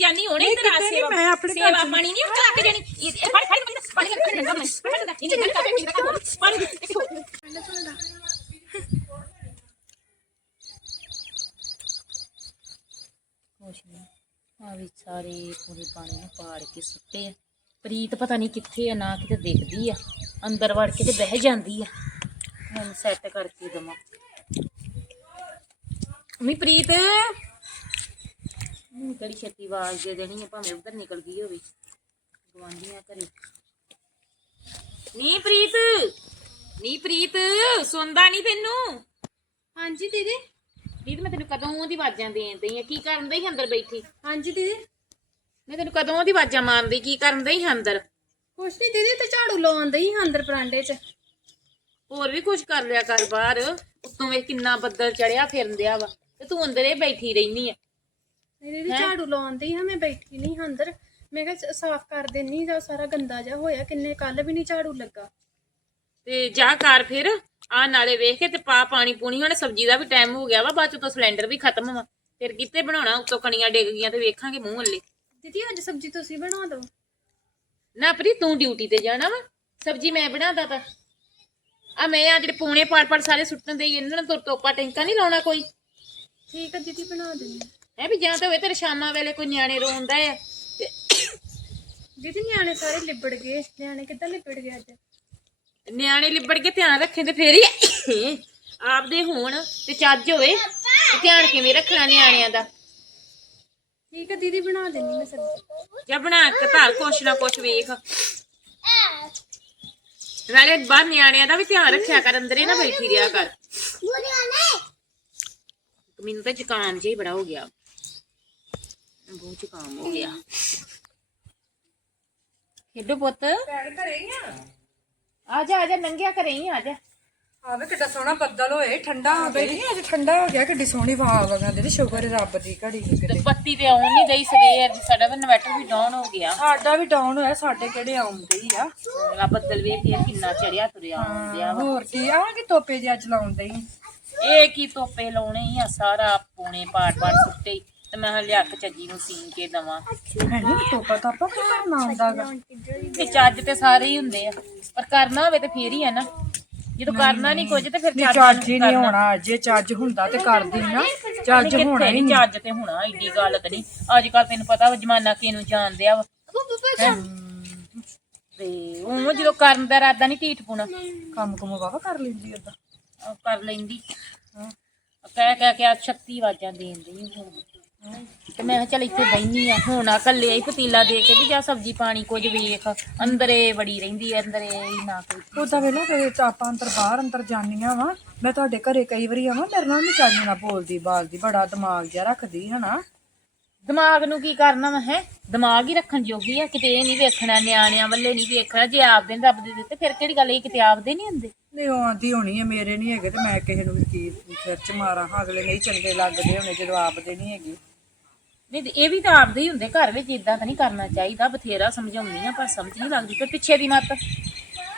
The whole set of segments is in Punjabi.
ਜਾਨੀ ਹੁਣੇ ਨੀ, ਸੇਵਾ ਮੈਂ ਆਪਣੇ ਘਰ ਸੇਵਾ ਪਾਣੀ ਨਹੀਂ ਉੱਤੇ ਲੱਗ ਜਾਣੀ ਇਹ ਫੜ ਫੜ ਪਾਣੀ ਪਾਣੀ ਲੈਣਾ ਮੈਂ ਫੜ ਦਾ ਇਹਨੇ ਕੇ ਪਾਣੀ ਦੇਖੋ ਕੁਛ ਨਹੀਂ ਆ ਵੀ ਸਾਰੇ ਪੂਰੇ ਪਾਣੀ ਨੂੰ ਪਾੜ ਕੇ ਸੁੱਟੇ ਆ। ਪ੍ਰੀਤ ਪਤਾ ਨਹੀਂ ਕਿੱਥੇ ਆ ਨਾ ਕਿਤੇ ਦਿਖਦੀ ਆ। ਅੰਦਰ ਵੜ ਕੇ ਤੇ ਬਹਿ ਜਾਂਦੀ ਆ। ਹੁਣ ਸੈੱਟ ਕਰਕੇ ਦਵਾਂ। ਮੀ ਪ੍ਰੀਤ। ਨੂੰ ਕਿਹੜੀ ਛੇਤੀ ਆਵਾਜ਼ ਦੇ ਦੇਣੀ ਆ ਭਾਵੇਂ ਉਧਰ ਨਿਕਲ ਗਈ ਹੋਵੇ। ਗਵਾਂਢੀਆਂ ਘਰੇ। ਨੀ ਪ੍ਰੀਤ ਨੀ ਪ੍ਰੀਤ ਸੁਣਦਾ ਨਹੀਂ ਤੈਨੂੰ? ਹਾਂਜੀ ਦੀਦੀ। ਪ੍ਰੀਤ ਮੈਂ ਤੈਨੂੰ ਕਦੋਂ ਦੀ ਆਵਾਜ਼ਾਂ ਦੇਣ ਦਈ ਆ? ਕੀ ਕਰਨ ਦਈ ਅੰਦਰ ਬੈਠੀ? ਹਾਂਜੀ ਦੀਦੀ। ਮੈਂ ਤੈਨੂੰ ਕਦੋਂ ਦੀ ਆਵਾਜ਼ਾਂ ਮਾਰਦੀ ਕੀ ਕਰਨ ਦਈ ਅੰਦਰ? ਕੁਛ ਨਹੀਂ ਦੀਦੀ ਤੇ ਝਾੜੂ ਲਾਉਣ ਦਈ ਅੰਦਰ ਬਰਾਂਡੇ 'ਚ। ਹੋਰ ਵੀ ਕੁਝ ਕਰ ਲਿਆ ਕਰ ਬਾਹਰ। ਉੱਤੋਂ ਵੇਖ ਕਿੰਨਾ ਬੱਦਲ ਚੜਿਆ ਫਿਰਦਿਆ ਵਾ। ਤੇ ਤੂੰ ਅੰਦਰੇ ਬੈਠੀ ਰਹਿਨੀ ਆ। ਨਹੀਂ ਦੀਦੀ ਝਾੜੂ ਲਾਉਣ ਦਈ ਹਾਂ ਮੈਂ ਬੈਠੀ ਨਹੀਂ ਹਾਂ ਅੰਦਰ। ਮੈਂ ਕਿਹਾ ਸਾਫ਼ ਕਰ ਦੇਣੀ ਦਾ ਸਾਰਾ ਗੰਦਾ ਜਿਹਾ ਹੋਇਆ ਕਿੰਨੇ ਕੱਲ ਵੀ ਨਹੀਂ ਝਾੜੂ ਲੱਗਾ। ਤੇ ਜਾ ਕਰ ਫਿਰ ਆ ਨਾਲੇ ਵੇਖ ਕੇ ਤੇ ਪਾ ਪਾਣੀ ਪੂਣੀ ਹੁਣ ਸਬਜ਼ੀ ਦਾ ਵੀ ਟਾਈਮ ਹੋ ਗਿਆ ਵਾ ਬਾਅਦ ਚ ਤਾਂ ਸਿਲੰਡਰ ਵੀ ਖਤਮ ਵਾ। ਫਿਰ ਕਿੱਥੇ ਬਣਾਉਣਾ ਉੱਤੋਂ ਕਣੀਆਂ ਡਿੱਗ ਗਈਆਂ ਤੇ ਵੇਖਾਂਗੇ ਮੂੰਹ ਵੱਲੇ। ਦੀਦੀ ਅੱਜ ਸਬਜ਼ੀ ਤੁਸੀਂ ਬਣਾ ਦਿਓ। ਨਾ ਪ੍ਰੀ ਤੂੰ ਡਿਊਟੀ ਤੇ ਜਾਣਾ ਵਾ? ਸਬਜ਼ੀ ਮੈਂ ਬਣਾਦਾ ਤਾ। ਆ ਮੈਂ ਆ ਜਿਹੜੇ ਪੂਣੇ ਪਾੜ ਪਾੜ ਸਾਰੇ ਸੁੱਟਣ ਦੇ ਇਹਨਾਂ ਨੂੰ ਤੁਰ ਤੋਪਾ ਟੈਂਕਾ ਨਹੀਂ ਲਾਉਣਾ ਕੋਈ? ਠੀਕ ਹੈ ਦੀਦੀ ਬਣਾ ਦਿੰਦੀ ਹੈ ਵੀ ਜਾਂ ਤਾਂ ਹੋਵੇ ਤੇਰੇ ਸ਼ਾਮਾਂ ਵੇਲੇ ਕੋਈ ਨਿਆਣੇ ਰੋਂਦਾ ਆ ਦੀਦੀ ਨਿਆਣੇ ਸਾਰੇ ਲਿਬੜ ਗਏ ਨਿਆਣੇ ਕਿੱਦਾਂ ਲਿਬੜ ਗਏ ਅੱਜ? ਨਿਆਣੇ ਲਿਬੜ ਕੇ ਧਿਆਨ ਰੱਖੇ ਤੇ ਫੇਰ ਹੀ ਆਪਦੇ ਹੋਣ ਤੇ ਚੱਜ ਹੋਵੇ ਤੇ ਧਿਆਨ ਕਿਵੇਂ ਰੱਖਣਾ ਨਿਆਣਿਆਂ ਦਾ। ਠੀਕ ਹੈ ਦੀਦੀ ਬਣਾ ਦਿੰਦੀ ਮੈਂ ਸਬਜ਼ੀ। ਜਾਂ ਬਣਾ ਕੇ ਧਾਰ ਕੁਛ ਨਾ ਕੁਛ ਵੇਖ। ਨਾਲੇ ਬਾਹਰ ਨਿਆਣਿਆਂ ਦਾ ਵੀ ਧਿਆਨ ਰੱਖਿਆ ਕਰ ਅੰਦਰੇ ਨਾ ਬੈਠੀ ਰਿਹਾ ਕਰ। ਮੈਨੂੰ ਤਾਂ ਜ਼ੁਕਾਮ ਜਿਹਾ ਹੀ ਬੜਾ ਹੋ ਗਿਆ। ਬਹੁਤ ਜ਼ੁਕਾਮ ਹੋ ਗਿਆ ਖੇਡੋ ਪੁੱਤ। ਆ ਜਾ ਆ ਜਾ ਨੰਗਿਆ ਘਰੇ ਹੀ ਆ ਜਾ। ਆਵੇ ਕਿੱਡਾ ਸੋਹਣਾ ਬੱਦਲ ਹੋਏ ਠੰਡਾ ਹੋ ਗਿਆ। ਨਹੀਂ ਅੱਜ ਠੰਡਾ ਹੋ ਗਿਆ ਕਿੱਡੀ ਸੋਹਣੀ ਹਵਾ ਵਗਾ ਦੇ ਸ਼ੁਕਰ ਹੈ ਰੱਬ ਦੀ ਘੜੀ ਤੇ ਬੱਤੀ ਤੇ ਆਉਣ ਨਹੀਂ ਦਈ ਸਵੇਰ ਦੀ ਸਾਡਾ ਵੀ ਇਨਵਰਟਰ ਵੀ ਡਾਊਨ ਹੋ ਗਿਆ। ਸਾਡਾ ਵੀ ਡਾਊਨ ਹੋਇਆ ਸਾਡੇ ਕਿਹੜੇ ਆਉਂਦੇ ਹੀ ਆ। ਆ ਬੱਦਲ ਵੇਖ ਫੇਰ ਕਿੰਨਾ ਚੜਿਆ ਤੁਰਿਆ ਆਉਂਦਿਆ ਹੋਰ ਕੀ ਆ ਕਿ ਤੋਪੇ ਜਿਹਾ ਚਲਾਉਂਦੇ ਹੀ। ਇਹ ਕੀ ਤੋਪੇ ਲਾਉਣੇ ਹੀ ਆ ਸਾਰਾ ਪੂਣੇ ਪਾੜ ਪਾੜ ਸੁੱਟੇ। ਤੇ ਮੈਂ ਕਿਹਾ ਲਿਆ ਕੇ ਚੱਜੀ ਨੂੰ ਸੀਨ ਕੇ ਦਵਾਂ ਕੀ ਕਰਨਾ ਤੇ ਚੱਜ ਤੇ ਸਾਰੇ ਹੀ ਹੁੰਦੇ ਆ। ਪਰ ਕਰਨਾ ਹੋਵੇ ਤੇ ਫੇਰ ਹੀ ਆ ਨਾ। ਜਦੋਂ ਕਰਨਾ ਨਹੀਂ ਕੁਝ ਤੇ ਫਿਰ ਨਹੀਂ ਚੱਜ ਹੀ ਨਹੀਂ ਹੋਣਾ। ਜੇ ਚੱਜ ਹੁੰਦਾ ਤੇ ਕਰਦੀ ਨਾ ਚੱਜ ਹੋਣਾ ਹੀ ਨਹੀਂ। ਚੱਜ ਤੇ ਹੋਣਾ ਏਡੀ ਗੱਲ ਤੇ ਨਹੀਂ। ਅੱਜ ਕੱਲ ਤੈਨੂੰ ਪਤਾ ਵਾ ਜਮਾਨਾ ਕਿਹਨੂੰ ਜਾਣਦਿਆ ਵਾ? ਤੇ ਉਹ ਜਦੋਂ ਕਰਨ ਦਾ ਇਰਾਦਾ ਨਹੀਂ ਢੀਠ ਪੁਣਾ। ਕੰਮ ਕੁਮ ਵਾਵਾ ਕਰ ਲੈਂਦੀ ਓਦਾਂ ਉਹ ਕਰ ਲੈਂਦੀ। ਹਾਂ। ਕਹਿ ਕਹਿ ਕੇ ਆ 36 ਆਵਾਜ਼ਾਂ ਦੇਣ ਦੀ ਹੁਣ। ਤੇ ਮੈਂ ਕਿਹਾ ਚੱਲ ਇੱਥੇ ਬੈਣੀ ਆ। ਹੁਣ ਆ ਕੱਲੇ ਹੀ ਪਤੀਲਾ ਦੇ ਕੇ ਵੀ ਜਾ ਸਬਜੀ ਪਾਣੀ ਕੁਝ ਵੇਖ। ਅੰਦਰੇ ਬੜੀ ਰਹਿੰਦੀ ਐ ਅੰਦਰੇ ਹੀ ਨਾ ਕੋਈ। ਉਦਾਂ ਵੇਲਾ ਤਾਂ ਆਪਾਂ ਅੰਦਰ ਬਾਹਰ ਅੰਦਰ ਜਾਂਦੀਆਂ ਵਾ। ਮੈਂ ਤੁਹਾਡੇ ਘਰੇ ਕਈ ਵਾਰੀ ਆਵਾਂ ਮੇਰੇ ਨਾਲ ਨਹੀਂ ਚੱਜ ਨਾਲ ਬੋਲਦੀ ਬਾਲਦੀ ਬੜਾ ਦਿਮਾਗ ਜਿਹਾ ਰੱਖਦੀ ਹਨਾ? ਦਿਮਾਗ ਨੂੰ ਕੀ ਕਰਨਾ ਵਾ ਹੈ? ਦਿਮਾਗ ਹੀ ਰੱਖਣ ਜੋਗੀ ਆ ਕਿਤੇ ਇਹ ਨਹੀਂ ਵੇਖਣਾ ਨਿਆਣਿਆਂ ਵੱਲੇ ਨਹੀਂ ਵੇਖਣਾ ਜੇ ਆਪਦੇ ਨੇ ਰੱਬ ਦੇ ਦਿੱਤੇ ਫਿਰ ਕਿਹੜੀ ਗੱਲ ਇਹ ਕਿਤੇ ਆਪਦੇ ਨਹੀਂ ਹੁੰਦੇ? ਨਹੀਂ ਉਹ ਆਂਦੀ ਹੋਣੀ ਹੈ ਮੇਰੇ ਨਹੀਂ ਹੈਗੇ ਤੇ ਮੈਂ ਕਿਸੇ ਨੂੰ ਵੀ ਕੀ ਸਿਰ ਚ ਮਾਰਾਂ ਹਾਂ, ਅਗਲੇ ਨਹੀਂ ਚੰਗੇ ਲੱਗਦੇ ਹੋਣੇ ਜਦੋਂ ਆਪਦੇ ਨਹੀਂ ਹੈਗੇ। ਨਹੀਂ ਤੇ ਇਹ ਵੀ ਤਾਂ ਆਪਦੇ ਹੀ ਹੁੰਦੇ ਘਰ ਵਿੱਚ ਇਦਾਂ ਤਾਂ ਨਹੀਂ ਕਰਨਾ ਚਾਹੀਦਾ, ਬਥੇਰਾ ਸਮਝਾਉਂਦੀ ਆ ਪਰ ਸਮਝ ਨਹੀਂ ਲੱਗਦੀ ਤੇ ਪਿੱਛੇ ਦੀ ਮੱਤ।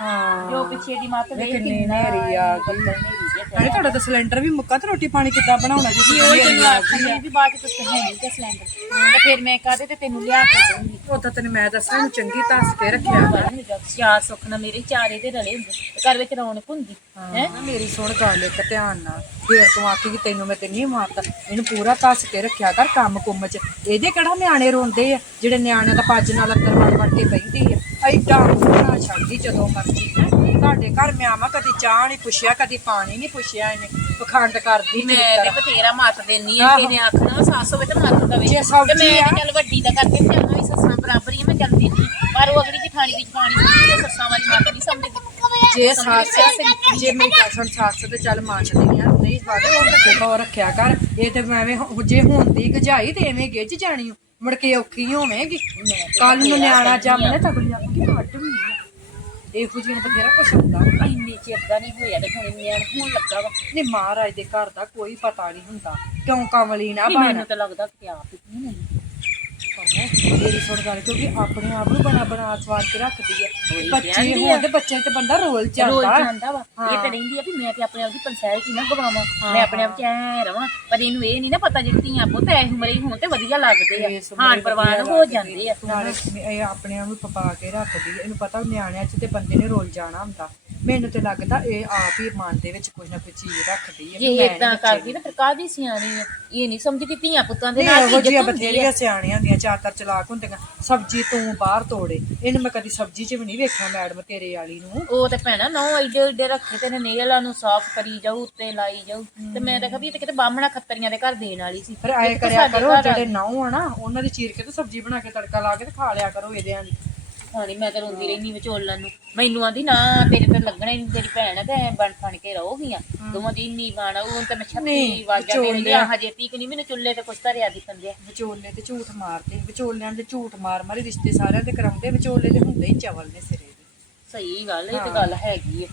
ਹਾਂ। ਜੋ ਪਿੱਛੇ ਦੀ ਮੱਤ ਦੇ ਕਿੰਨੀ ਨੇਰੀ ਆ ਗਈ ਨੇਰੀ ਜੇ ਨਾਲੇ ਤੁਹਾਡਾ ਤਾਂ ਸਿਲੰਡਰ ਵੀ ਮੁੱਕਾ ਤੇ ਰੋਟੀ ਪਾਣੀ ਕਿੱਦਾਂ ਬਣਾਉਣਾ ਜੀ? ਉਹ ਤੈਨੂੰ ਆਖਣੀ ਵੀ ਬਾਅਦ ਚ ਤੁਸੀਂ ਹੈ ਨਹੀਂ ਤੇ ਸਿਲੰਡਰ। ਤੇ ਫਿਰ ਮੈਂ ਕਹਦੇ ਤੇ ਤੈਨੂੰ ਲਿਆ ਕੇ ਦਊਂਗੀ? ਉਦਾਂ ਤੈਨੂੰ ਮੈਂ ਦੱਸਾਂ ਨੂੰ ਚੰਗੀ ਦੱਸ ਕੇ ਰੱਖਿਆ ਚਾਰ ਸੁੱਖ ਮੇਰੇ ਚਾਰੇ ਦੇ ਰਲੇ ਹੁੰਦੇ ਤੇ ਘਰ ਵਿੱਚ ਰੌਣਕ ਹੁੰਦੀ ਹੈ ਹਾਂ? ਮੇਰੀ ਸੁਣ ਗੱਲ ਇੱਕ ਧਿਆਨ ਨਾਲ। ਫੇਰ ਤੂੰ ਆਖੀ ਕਿ ਤੈਨੂੰ ਮੈਂ ਤੇ ਨਹੀਂ ਮਾਰਦਾ ਇਹਨੂੰ ਪੂਰਾ ਕੱਸ ਕੇ ਰੱਖਿਆ ਕਰ ਕੰਮ ਕੁੰਮ ਚ। ਇਹਦੇ ਕਿਹੜਾ ਨਿਆਣੇ ਰੋਂਦੇ ਆ ਜਿਹੜੇ ਨਿਆਣਿਆਂ ਦਾ ਪੱਜ ਨਾਲ ਅੰਦਰ ਵੜ ਵੜ ਕੇ ਬੈਠੀ ਆ? ਐਡਾ ਬਣਾ ਛੱਡਦੀ ਜਦੋਂ ਮਰਜ਼ੀ ਹੈਂ। ਤੁਹਾਡੇ ਘਰ ਮੈਂ ਆਵਾਂ ਕਦੀ ਚਾਹ ਨਹੀਂ ਪੁੱਛਿਆ ਕਦੀ ਪਾਣੀ ਨਹੀਂ ਪੁੱਛਿਆ ਇਹਨੇ। ਪਖੰਡ ਕਰਦੀ ਮੈਂ ਤੇ ਬਥੇਰਾ ਮੱਤ ਦੇਣੀ ਆ ਕਿਨੇ ਆਖਣਾ ਸੱਸ ਹੋਵੇ ਤੇ ਮੱਤ ਦਵੇ ਜੇ ਤੇ ਸਬਜ਼ੀ ਮੈਂ ਆ- ਤੇ ਚੱਲ ਵੱਡੀ ਦਾ ਕਰਕੇ ਤੇ ਚੱਲਣਾ ਵੀ ਸੱਸਾਂ ਬਰਾਬਰ ਆ, ਮੈਂ ਚੱਲਦੀ ਨਹੀਂ। ਪਰ ਉਹ ਅਗਲੀ ਜਠਾਣੀ ਦੀ ਜਠਾਣੀ ਸਮਝਦੀ ਆ, ਸੱਸਾਂ ਵਾਲੀ ਮੱਤ ਨਹੀਂ ਸਮਝਦੀ। ਜੇ ਸੱਸ ਜੇ ਮੇਰੀ ਕਸਮ ਸੱਸ ਤੇ ਚੱਲ ਮੰਨਦੀ ਆ ਨਹੀਂ ਸਾਡੇ ਉਹ ਰੱਖੇ ਕੋ ਰੱਖਿਆ ਕਰ। ਇਹ ਤੇ ਐਵੇਂ ਹੋ- ਜੇ ਹੁੰਦੀ ਗਜਾਈ ਤੇ ਐਵੇਂ ਗਿੱਜ ਜਾਣੀ ਓ। ਮੁੜ ਕੇ ਔਖੀ ਹੋਵੇਂਗੀ। ਕੱਲ ਨੂੰ ਨਿਆਣਾ ਜੰਮਨੇ ਤਾਂ ਅਗਲੀ ਆਖੀ ਹੱਡ ਵੀ ਨਹੀਂ ਇਹੋ ਜਿਹੀਆਂ ਨੂੰ ਬਥੇਰਾ ਕੁਛ ਹੁੰਦਾ ਇੰਨੇ ਚਿਰ ਦਾ ਨਹੀਂ ਹੋਇਆ ਤੇ ਹੁਣ ਨਿਆਣ ਹੋਣ ਲੱਗਾ ਵਾ। ਨਹੀਂ ਮਹਾਰਾਜ ਦੇ ਘਰ ਦਾ ਕੋਈ ਪਤਾ ਨਹੀਂ ਹੁੰਦਾ। ਕਿਉਂ ਕਮਲੀ ਨਾ ਨਹੀਂ, ਬਣ? ਮੈਨੂੰ ਤਾਂ ਲੱਗਦਾ ਕਿ ਆਪ ਹੀ ਨਹੀਂ ਕੰਮੋ, ਮੇਰੀ ਸੁਣ ਗੱਲ ਕਿਉਂਕਿ ਆਪਣੇ ਆਪ ਨੂੰ ਬਣਾ ਬਣਾ ਸਵਾਰ ਕੇ ਰੱਖਦੀ ਹੈ। ਉਹੀ ਬੱਚੇ ਕਹਿੰਦੀ ਹੋਣ ਤੇ ਬੱਚੇ ਤੇ ਬੰਦਾ ਰੋਲ ਰੋਜ਼ ਜਾਂਦਾ ਜਾਂਦਾ ਵਾ। ਇਹ ਤਾਂ ਰਹਿੰਦੀ ਆ ਵੀ ਮੈਂ ਤੇ ਆਪਣੇ ਆਪ ਦੀ ਪੰਚਾਇਤ ਨਾ ਗਵਾਵਾਂ। ਮੈਂ ਆਪਣੇ ਆਪ ਚ ਐ ਰਵਾਂ। ਪਰ ਇਹਨੂੰ ਇਹ ਨਹੀਂ ਨਾ ਪਤਾ ਜਿਹੜੀ ਧੀਆਂ ਪੁੱਤ ਐ ਉਮਰੇ ਹੀ ਹੋਣ ਤੇ ਵਧੀਆ ਲੱਗਦੇ ਆ। ਹਾਨ ਪ੍ਰਵਾਨ ਹੋ ਜਾਂਦੇ ਆ। ਨਾਲੇ ਇਹ ਆਪਣੇ ਆਪ ਨੂੰ ਪਪਾ ਕੇ ਰੱਖਦੀ। ਹੈ ਇਹਨੂੰ ਪਤਾ ਨਿਆਣਿਆਂ 'ਚ ਤੇ ਬੰਦੇ ਨੇ ਰੋਲ ਜਾਣਾ ਹੁੰਦਾ। ਮੈਨੂੰ ਤੇ ਲੱਗਦਾ ਇਹ ਆਪ ਹੀ ਮਨ ਦੇ ਵਿੱਚ ਕੁਝ ਨਾ ਕੁਝ ਚੀਜ਼ ਰੱਖਦੀ ਹੈ ਜੇ ਵੀ ਮੈਂ ਇਦਾਂ ਕਰਦੀ ਨਾ ਫਿਰ ਕਾਹਦੀ ਸਿਆਣੀ ਆ? ਇਹ ਨਹੀਂ ਸਮਝਦੀ ਧੀਆਂ ਪੁੱਤਾਂ ਦੇ ਨਹੀਂ ਨਾਲ ਇਹੋ ਜਿਹੀਆਂ ਆ। ਬਥੇਰੀਆਂ ਸਿਆਣੀਆਂ ਹੁੰਦੀਆਂ ਚਾਤਰ ਚਲਾਕ ਹੁੰਦੀਆਂ। ਸਬਜ਼ੀ ਤੂੰ ਬਾਹਰ ਤੋੜੇ। ਇਹਨੂੰ ਮੈਂ ਕਦੀ ਸਬਜ਼ੀ 'ਚ ਵੀ ਨਹੀਂ ਵੇਖਿਆ ਮੈਡਮ ਤੇਰੇ ਵਾਲੀ ਨੂੰ। ਉਹ ਤੇ ਭੈਣਾ ਨੌ ਏਡੇ ਏਡੇ ਰੱਖੇ ਤੇ ਨੇਲਾਂ ਨੂੰ ਸਾਫ਼ ਕਰੀ ਜਾਊ ਉੱਤੇ ਲਾਈ ਜਾਊ। ਤੇ ਮੈਂ ਤਾਂ ਕਹੀ ਤੇ ਕਿਤੇ ਬਾਹਮਣਾ ਖੱਤਰੀਆਂ ਦੇ ਘਰ ਦੇਣ ਵਾਲੀ ਸੀ। ਫਿਰ ਆਏ ਕਰਿਆ ਕਰੋ ਜਿਹੜੇ ਨੌ ਆ ਨਾ ਉਹਨਾਂ ਦੀ ਚੀਰ ਕੇ ਤੇ ਸਬਜ਼ੀ ਬਣਾ ਕੇ ਤੜਕਾ ਲਾ ਕੇ ਤੇ ਖਾ ਲਿਆ ਕਰੋ ਇਹਦਿਆਂ ਦੀ। ਹਾਣੀ ਮੈਂ ਤਾਂ ਰੋਂਦੀ ਰਹਿਨੀ ਵਿਚੋਲਣ ਨੂੰ। ਮੈਨੂੰ ਆਂਦੀ ਨਾ ਤੇਰੇ ਤੇ ਲੱਗਣਾ ਹੀ ਨਹੀਂ ਤੇਰੀ ਭੈਣ ਆ ਤੇ ਐਂ ਬਣ ਫਣ ਕੇ ਰਹੋਗੀਆਂ। ਦੋਵਾਂ ਦੀ ਇੰਨੀ ਬਾਣਾ ਉਹ ਤੇ ਮੈਂ ਛੱਤੀ ਨਹੀਂ, ਵਾਜਾਂ ਦੇ ਵਿਚੋਲੇ ਰਹੀ ਆ ਹਜੇ ਤੀਕ ਨਹੀਂ ਮੈਨੂੰ ਚੁੱਲ੍ਹੇ ਤੇ ਕੁਛ ਧਰਿਆ ਦਿਖਣ ਦਿਆ ਵਿਚੋਲੇ ਤੇ ਝੂਠ ਮਾਰਦੇ ਵਿਚੋਲਿਆਂ ਦੇ ਝੂਠ ਮਾਰ ਮਾਰੀ ਰਿਸ਼ਤੇ ਸਾਰਿਆਂ ਦੇ ਕਰਾਉਂਦੇ ਵਿਚੋਲੇ ਦੇ ਹੁੰਦੇ ਹੀ ਚਵਲ ਨੇ ਸਿਰੇ ਦੇ। ਸਹੀ ਗੱਲ ਇਹ ਤੇ ਗੱਲ ਹੈਗੀ ਆ।